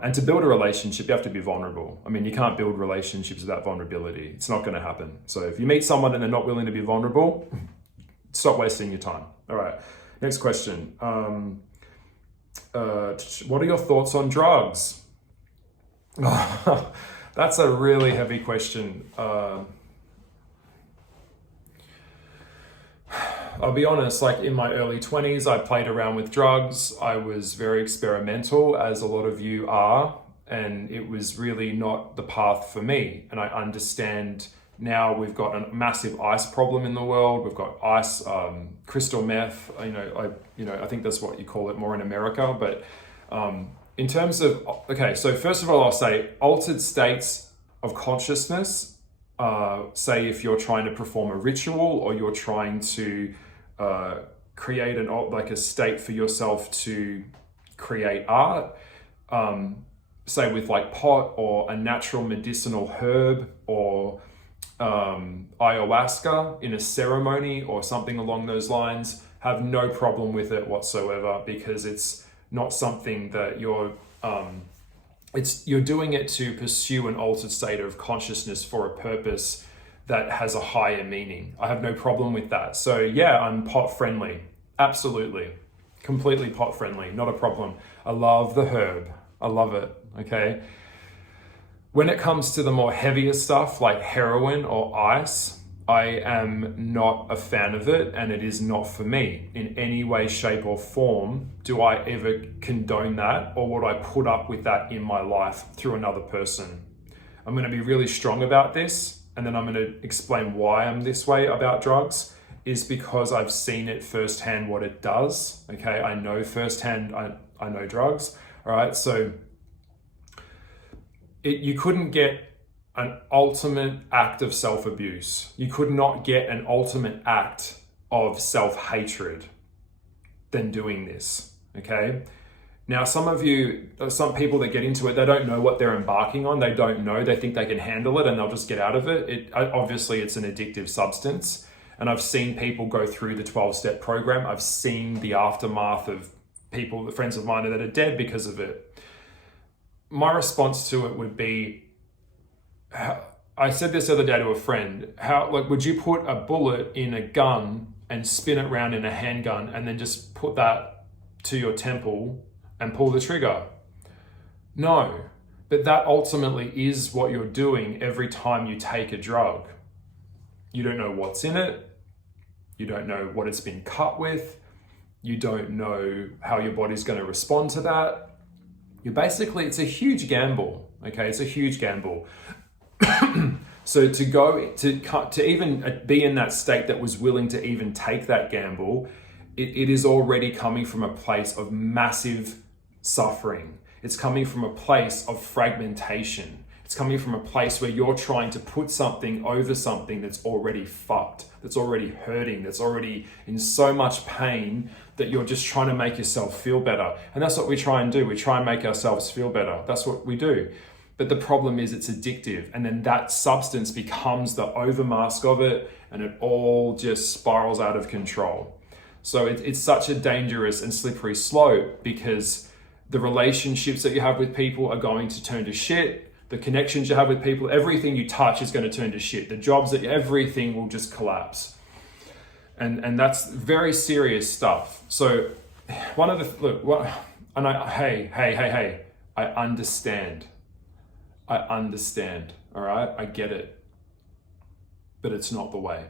And to build a relationship, you have to be vulnerable. I mean, you can't build relationships without vulnerability. It's not going to happen. So if you meet someone and they're not willing to be vulnerable, stop wasting your time. All right, next question. What are your thoughts on drugs? That's a really heavy question. I'll be honest, in my early 20s, I played around with drugs. I was very experimental, as a lot of you are, and it was really not the path for me. And I understand now we've got a massive ice problem in the world. We've got ice, crystal meth, I think that's what you call it more in America. But in terms of, okay, so first of all, I'll say altered states of consciousness. Say if you're trying to perform a ritual, or you're trying to create a state for yourself to create art, say with pot or a natural medicinal herb, or ayahuasca in a ceremony or something along those lines, have no problem with it whatsoever, because it's not something that you're doing it to pursue an altered state of consciousness for a purpose that has a higher meaning. I have no problem with that. So yeah, I'm pot friendly. Absolutely. Completely pot friendly. Not a problem. I love the herb. I love it. Okay. When it comes to the more heavier stuff like heroin or ice, I am not a fan of it, and it is not for me in any way, shape, or form. Do I ever condone that, or would I put up with that in my life through another person? I'm going to be really strong about this, and then I'm going to explain why I'm this way about drugs, is because I've seen it firsthand what it does. Okay, I know firsthand, I know drugs. All right, so you couldn't get an ultimate act of self-abuse. You could not get an ultimate act of self-hatred than doing this, okay? Now, some people that get into it, they don't know what they're embarking on. They don't know, they think they can handle it and they'll just get out of it. Obviously, it's an addictive substance. And I've seen people go through the 12-step program. I've seen the aftermath of people, friends of mine that are dead because of it. My response to it would be, I said this the other day to a friend, would you put a bullet in a gun and spin it around in a handgun and then just put that to your temple and pull the trigger? No, but that ultimately is what you're doing every time you take a drug. You don't know what's in it. You don't know what it's been cut with. You don't know how your body's going to respond to that. It's a huge gamble. Okay, it's a huge gamble. So to even be in that state that was willing to even take that gamble, it is already coming from a place of massive suffering. It's coming from a place of fragmentation. It's coming from a place where you're trying to put something over something that's already fucked, that's already hurting, that's already in so much pain that you're just trying to make yourself feel better. And that's what we try and do. We try and make ourselves feel better. That's what we do. But the problem is it's addictive. And then that substance becomes the overmask of it, and it all just spirals out of control. So it's such a dangerous and slippery slope, because the relationships that you have with people are going to turn to shit. The connections you have with people, everything you touch is going to turn to shit. The jobs everything will just collapse. And that's very serious stuff. So I understand. All right? I get it. But it's not the way.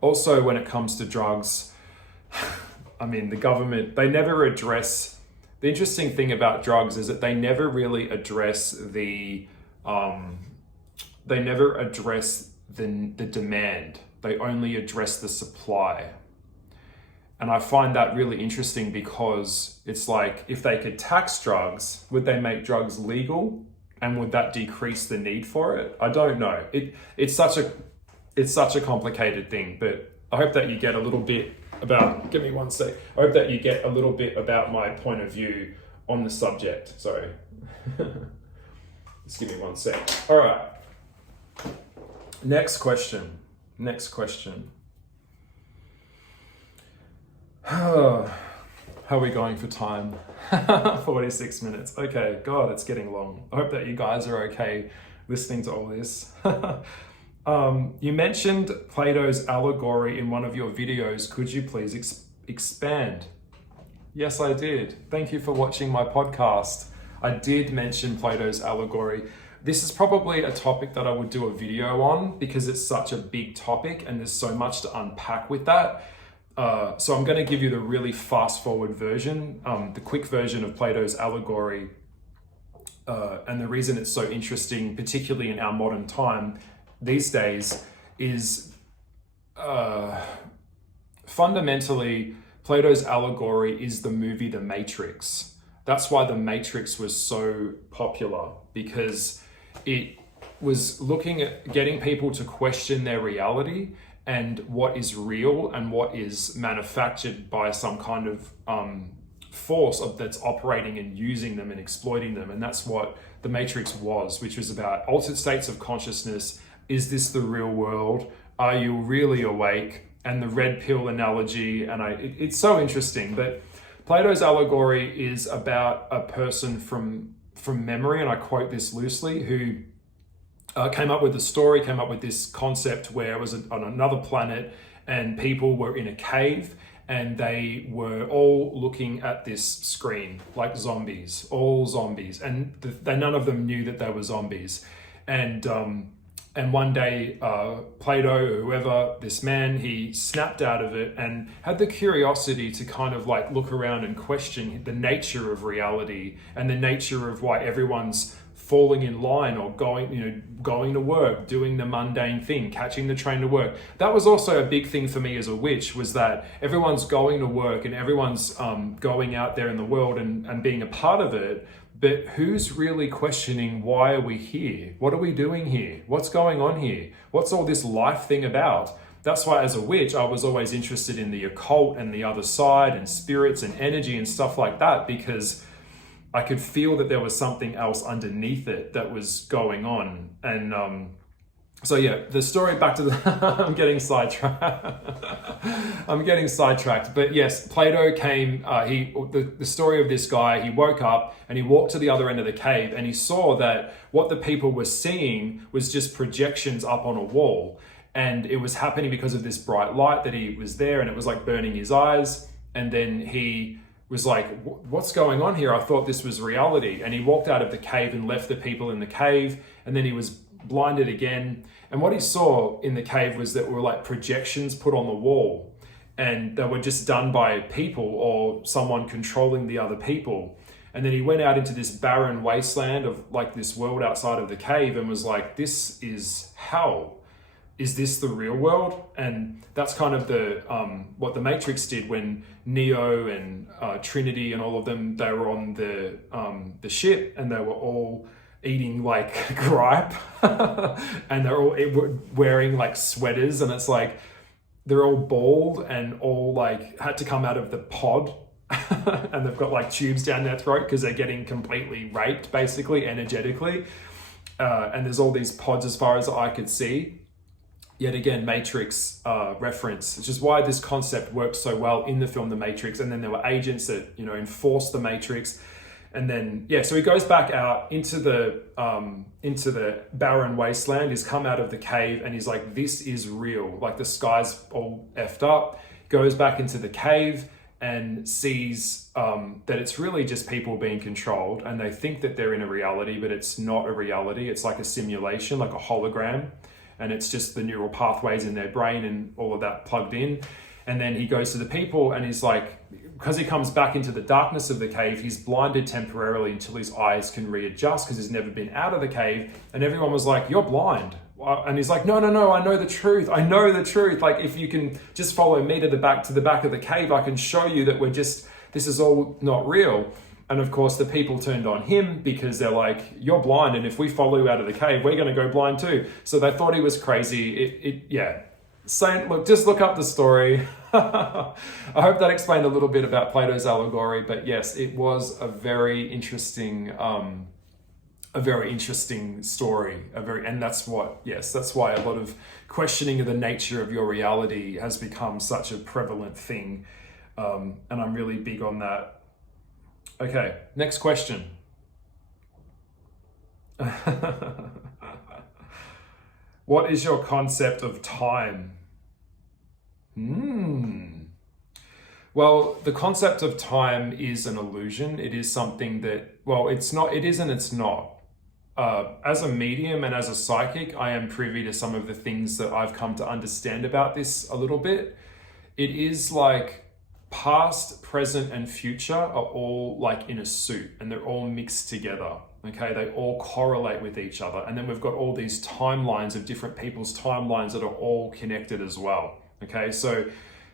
Also, when it comes to drugs, the government, they never address. The interesting thing about drugs is that they never really address the demand. They only address the supply. And I find that really interesting, because it's like, if they could tax drugs, would they make drugs legal? And would that decrease the need for it? I don't know. It's such a complicated thing, but I hope that you get a little bit about, give me one sec. I hope that you get a little bit about my point of view on the subject. Sorry. Just give me one sec. All right. Next question. How are we going for time? 46 minutes. Okay, God, it's getting long. I hope that you guys are okay listening to all this. You mentioned Plato's allegory in one of your videos. Could you please expand? Yes, I did. Thank you for watching my podcast. I did mention Plato's allegory. This is probably a topic that I would do a video on, because it's such a big topic and there's so much to unpack with that. So I'm going to give you the really fast forward version, the quick version of Plato's allegory. And the reason it's so interesting, particularly in our modern time these days, is fundamentally Plato's allegory is the movie The Matrix. That's why The Matrix was so popular, because it was looking at getting people to question their reality and what is real and what is manufactured by some kind of force that's operating and using them and exploiting them. And that's what The Matrix was, which was about altered states of consciousness. Is this the real world? Are you really awake? And the red pill analogy. And it's so interesting. But Plato's allegory is about a person from memory, and I quote this loosely, who came up with the story, came up with this concept where it was on another planet, and people were in a cave, and they were all looking at this screen like zombies, all zombies, and none of them knew that they were zombies. And one day, Plato, or whoever, this man, he snapped out of it and had the curiosity to kind of look around and question the nature of reality and the nature of why everyone's falling in line or going to work, doing the mundane thing, catching the train to work. That was also a big thing for me as a witch, was that everyone's going to work and everyone's going out there in the world and being a part of it. But who's really questioning, why are we here? What are we doing here? What's going on here? What's all this life thing about? That's why as a witch, I was always interested in the occult and the other side and spirits and energy and stuff like that, because I could feel that there was something else underneath it that was going on. And so yeah, the story, back to the, I'm getting sidetracked. But yes, Plato came, the story of this guy, he woke up and he walked to the other end of the cave and he saw that what the people were seeing was just projections up on a wall. And it was happening because of this bright light that he was there, and it was like burning his eyes. And then he was like, what's going on here? I thought this was reality. And he walked out of the cave and left the people in the cave. And then he was blinded again. And what he saw in the cave was that were like projections put on the wall. And they were just done by people or someone controlling the other people. And then he went out into this barren wasteland of like this world outside of the cave and was like, this is hell. Is this the real world? And that's kind of the what the Matrix did when Neo and Trinity and all of them, they were on the ship and they were all eating like gripe and they're all wearing like sweaters, and it's like they're all bald and all like had to come out of the pod and they've got like tubes down their throat because they're getting completely raped basically energetically, and there's all these pods as far as I could see. Yet again, Matrix reference, which is why this concept works so well in the film The Matrix. And then there were agents that, enforced the Matrix. And then, yeah, so he goes back out into the barren wasteland. He's come out of the cave and he's like, this is real. Like the sky's all effed up. Goes back into the cave and sees that it's really just people being controlled. And they think that they're in a reality, but it's not a reality. It's like a simulation, like a hologram. And it's just the neural pathways in their brain and all of that plugged in. And then he goes to the people and he's like, because he comes back into the darkness of the cave, he's blinded temporarily until his eyes can readjust because he's never been out of the cave. And everyone was like, you're blind. And he's like, no, I know the truth. I know the truth. Like if you can just follow me to the back of the cave, I can show you that this is all not real. And of course, the people turned on him because they're like, you're blind. And if we follow you out of the cave, we're going to go blind too. So they thought he was crazy. Look, just look up the story. I hope that explained a little bit about Plato's allegory. But yes, it was a very interesting story. And that's why a lot of questioning of the nature of your reality has become such a prevalent thing. And I'm really big on that. Okay, next question. What is your concept of time? Well, the concept of time is an illusion. It is something that, it's not, it is and it's not. As a medium and as a psychic, I am privy to some of the things that I've come to understand about this a little bit. It is like past, present, and future are all like in a suit and they're all mixed together. Okay, they all correlate with each other. And then we've got all these timelines of different people's timelines that are all connected as well. Okay, so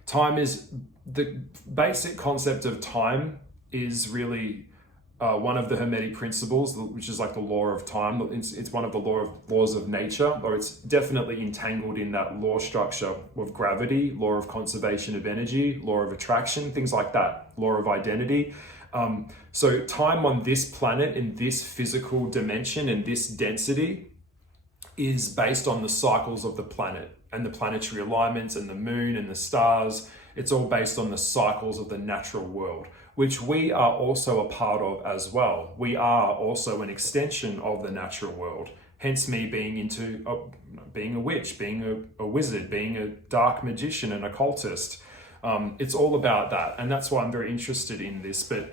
time is, the basic concept of time is really one of the Hermetic principles, which is like the law of time. It's one of the laws of nature, or it's definitely entangled in that law structure of gravity, law of conservation of energy, law of attraction, things like that, law of identity. So time on this planet, in this physical dimension, in this density, is based on the cycles of the planet and the planetary alignments and the moon and the stars. It's all based on the cycles of the natural world, which we are also a part of as well. We are also an extension of the natural world. Hence me being into being a witch, being a wizard, being a dark magician, an occultist. It's all about that. And that's why I'm very interested in this. But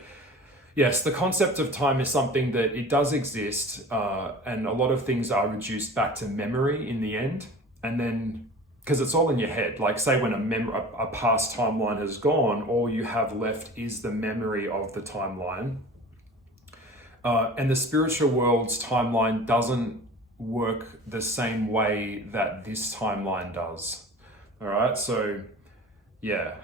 yes, the concept of time is something that it does exist. And a lot of things are reduced back to memory in the end. And then, because it's all in your head. Like say when a past timeline has gone, all you have left is the memory of the timeline. And the spiritual world's timeline doesn't work the same way that this timeline does. All right, so yeah.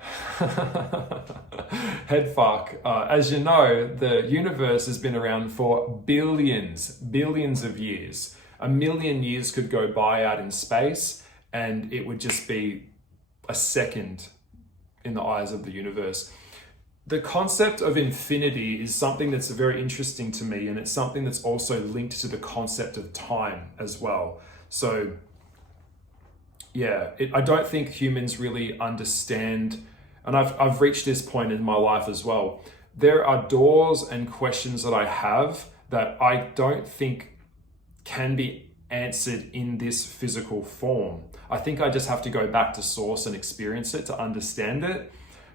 Head fuck. As you know, the universe has been around for billions of years. 1,000,000 years could go by out in space and it would just be a second in the eyes of the universe. The concept of infinity is something that's very interesting to me, and it's something that's also linked to the concept of time as well. So yeah, I don't think humans really understand, and I've reached this point in my life as well. There are doors and questions that I have that I don't think can be answered in this physical form. I think I just have to go back to source and experience it to understand it.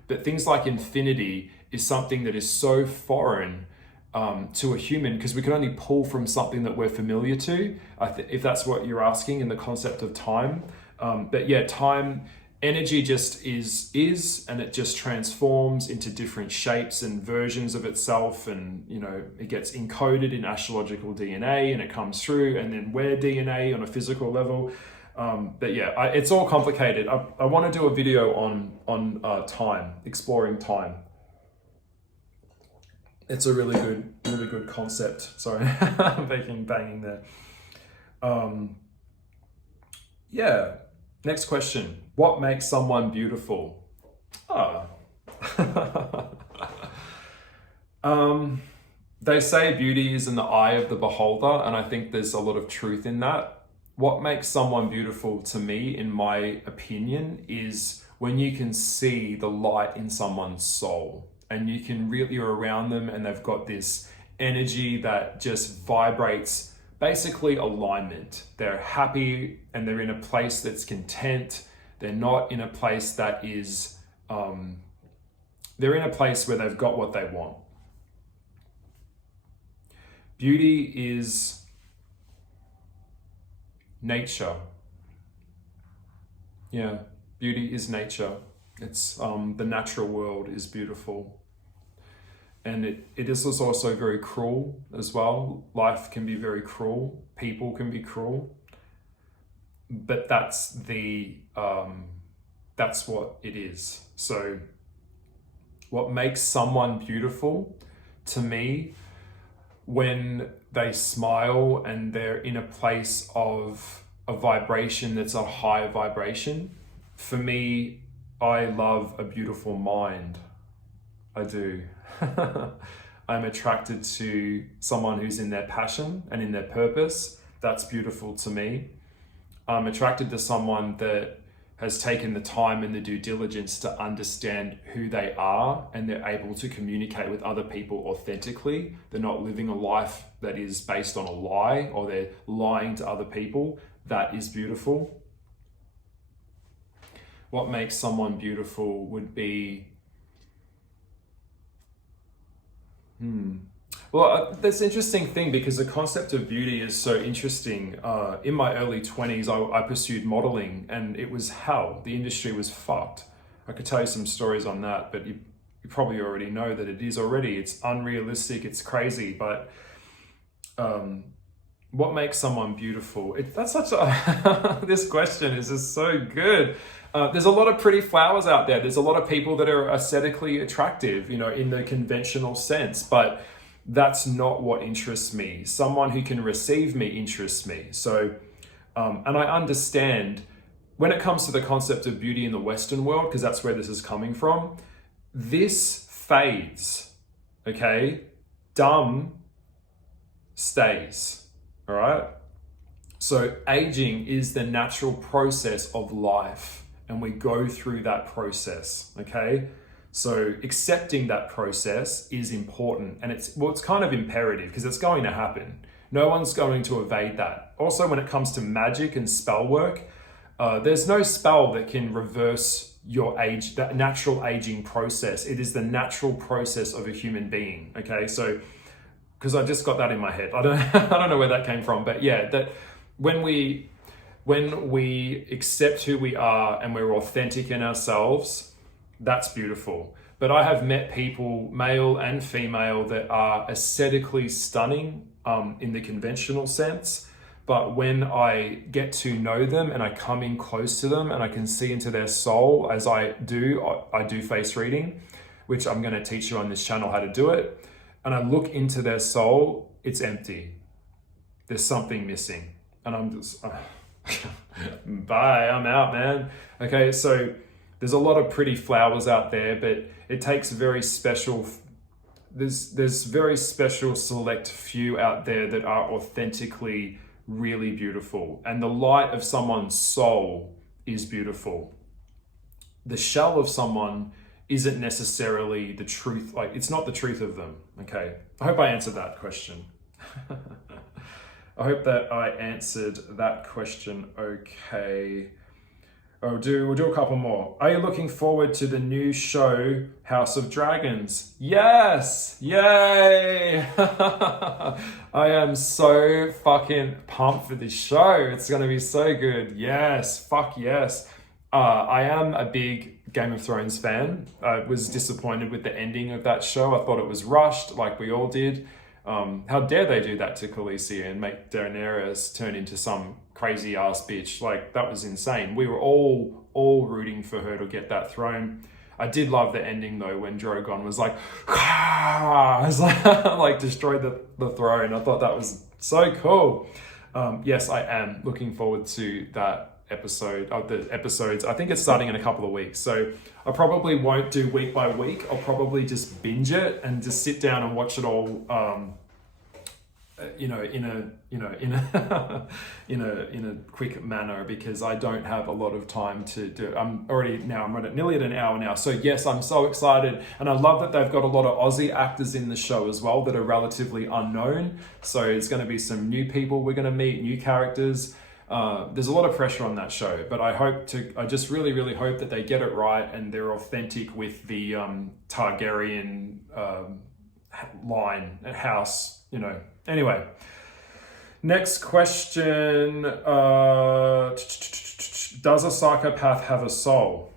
But things like infinity is something that is so foreign to a human, because we can only pull from something that we're familiar to, if that's what you're asking in the concept of time. But yeah, time, energy just is, and it just transforms into different shapes and versions of itself. And, you know, it gets encoded in astrological DNA and it comes through, and then we're DNA on a physical level. But yeah, it's all complicated. I want to do a video on time, exploring time. It's a really good concept. Sorry, I'm banging there. Yeah. Next question. What makes someone beautiful? They say beauty is in the eye of the beholder, and I think there's a lot of truth in that. What makes someone beautiful to me, in my opinion, is when you can see the light in someone's soul, and you can really, you're around them and they've got this energy that just vibrates, basically alignment. They're happy and they're in a place that's content. They're not in a place that is, they're in a place where they've got what they want. Beauty is nature. Yeah, beauty is nature. It's the natural world is beautiful. And it is also very cruel as well. Life can be very cruel. People can be cruel. But that's what it is. So what makes someone beautiful to me, when they smile and they're in a place of a vibration that's a high vibration, for me, I love a beautiful mind. I do. I'm attracted to someone who's in their passion and in their purpose. That's beautiful to me. I'm attracted to someone that has taken the time and the due diligence to understand who they are, and they're able to communicate with other people authentically. They're not living a life that is based on a lie, or they're lying to other people. That is beautiful. What makes someone beautiful would be, well, that's an interesting thing, because the concept of beauty is so interesting. In my early 20s, I pursued modeling, and it was hell. The industry was fucked. I could tell you some stories on that, but you probably already know that it is already. It's unrealistic, it's crazy, but what makes someone beautiful? That's such a, this question is just so good. There's a lot of pretty flowers out there. There's a lot of people that are aesthetically attractive, you know, in the conventional sense, but that's not what interests me. Someone who can receive me interests me. So, and I understand when it comes to the concept of beauty in the Western world, because that's where this is coming from, this fades, okay? Dumb stays, all right? So aging is the natural process of life, and we go through that process, okay? So accepting that process is important, and it's kind of imperative, because it's going to happen. No one's going to evade that. Also, when it comes to magic and spell work, there's no spell that can reverse your age, that natural aging process. It is the natural process of a human being, okay? So, because I just got that in my head. I don't know where that came from, but yeah, that when we accept who we are and we're authentic in ourselves, that's beautiful. But I have met people, male and female, that are aesthetically stunning in the conventional sense. But when I get to know them and I come in close to them and I can see into their soul, as I do face reading, which I'm going to teach you on this channel how to do it. And I look into their soul, it's empty. There's something missing. And I'm just, bye, I'm out, man. Okay, so there's a lot of pretty flowers out there, but it takes very special, there's very special select few out there that are authentically really beautiful. And the light of someone's soul is beautiful. The shell of someone isn't necessarily the truth, like it's not the truth of them, okay? I hope I answered that question. I hope that I answered that question okay. We'll do a couple more. Are you looking forward to the new show, House of Dragons? Yes! Yay! I am so fucking pumped for this show. It's gonna be so good. Yes, fuck yes. I am a big Game of Thrones fan. I was disappointed with the ending of that show. I thought it was rushed, like we all did. How dare they do that to Khaleesi and make Daenerys turn into some crazy ass bitch? Like, that was insane. We were all rooting for her to get that throne. I did love the ending though, when Drogon was like, like destroyed the throne. I thought that was so cool. Yes, I am looking forward to that episode of the episodes. I think it's starting in a couple of weeks, so I probably won't do week by week. I'll probably just binge it and just sit down and watch it all in a quick manner, because I don't have a lot of time to do. I'm nearly at an hour now, so yes, I'm so excited, and I love that they've got a lot of Aussie actors in the show as well that are relatively unknown. So it's going to be some new people we're going to meet, new characters. There's a lot of pressure on that show, but I just really, really hope that they get it right and they're authentic with the Targaryen line and house, Anyway, next question. Does a psychopath have a soul?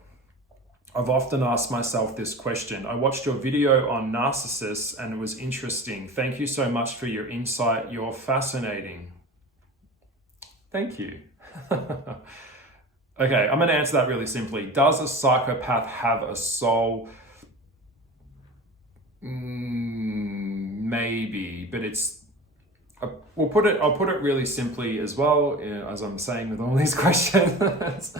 I've often asked myself this question. I watched your video on narcissists and it was interesting. Thank you so much for your insight. You're fascinating. Thank you. Okay, I'm going to answer that really simply. Does a psychopath have a soul? Maybe, but I'll put it really simply as well, as I'm saying with all these questions.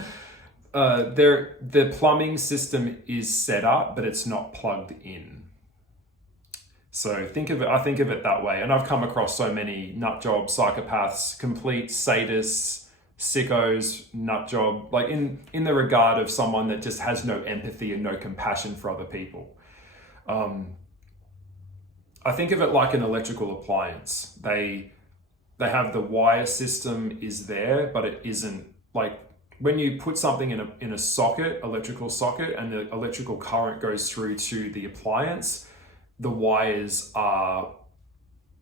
The plumbing system is set up, but it's not plugged in. So I think of it that way. And I've come across so many nutjob psychopaths, complete sadists, sickos, nutjob, like in the regard of someone that just has no empathy and no compassion for other people. I think of it like an electrical appliance. They have the wire system is there, but it isn't. Like when you put something in a socket, electrical socket, and the electrical current goes through to the appliance, the wires are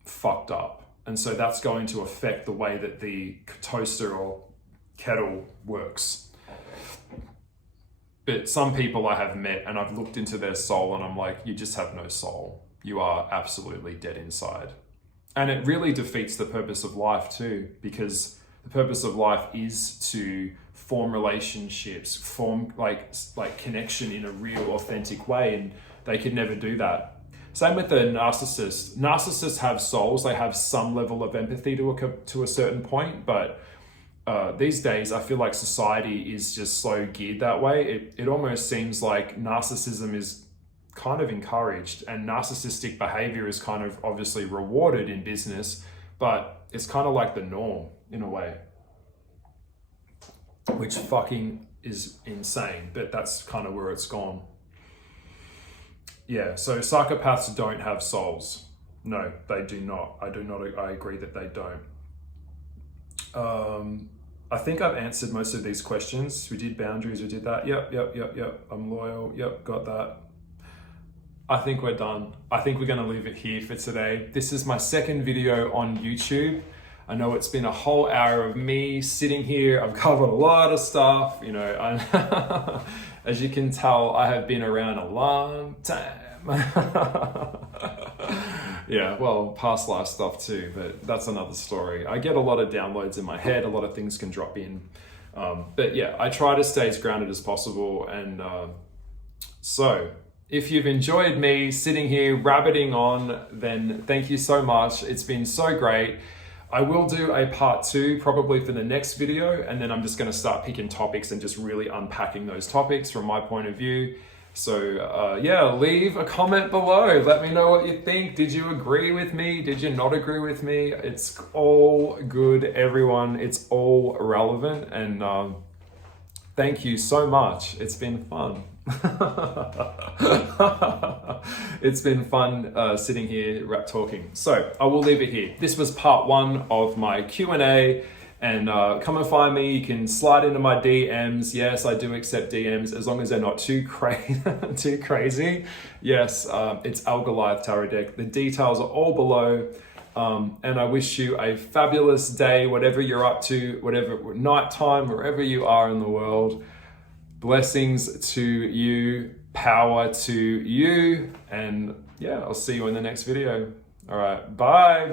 fucked up. And so that's going to affect the way that the toaster or kettle works. But some people I have met and I've looked into their soul and I'm like, you just have no soul. You are absolutely dead inside. And it really defeats the purpose of life too, because the purpose of life is to form relationships, form like connection in a real authentic way. And they could never do that. Same with the narcissist. Narcissists have souls. They have some level of empathy to a certain point, but these days I feel like society is just so geared that way. It almost seems like narcissism is kind of encouraged and narcissistic behavior is kind of obviously rewarded in business, but it's kind of like the norm in a way, which fucking is insane, but that's kind of where it's gone. Yeah, so psychopaths don't have souls. No, they do not. I agree that they don't. I think I've answered most of these questions. We did boundaries, we did that. Yep. I'm loyal. Yep, got that. I think we're done. I think we're going to leave it here for today. This is my second video on YouTube. I know it's been a whole hour of me sitting here. I've covered a lot of stuff, you know. As you can tell, I have been around a long time. Yeah, well, past life stuff too, but that's another story. I get a lot of downloads in my head. A lot of things can drop in. But yeah, I try to stay as grounded as possible. And so if you've enjoyed me sitting here rabbiting on, then thank you so much. It's been so great. I will do a part 2 probably for the next video, and then I'm just going to start picking topics and just really unpacking those topics from my point of view. So yeah, leave a comment below. Let me know what you think. Did you agree with me? Did you not agree with me? It's all good, everyone. It's all relevant. And thank you so much. It's been fun. It's been fun sitting here rap talking. So I will leave it here. This was part 1 of my Q&A, and come and find me. You can slide into my DMs. Yes, I do accept DMs as long as they're not too crazy. Yes, it's Goliath Tarot Deck. The details are all below. And I wish you a fabulous day, whatever you're up to, whatever nighttime, wherever you are in the world. Blessings to you, power to you, and yeah, I'll see you in the next video. All right, bye.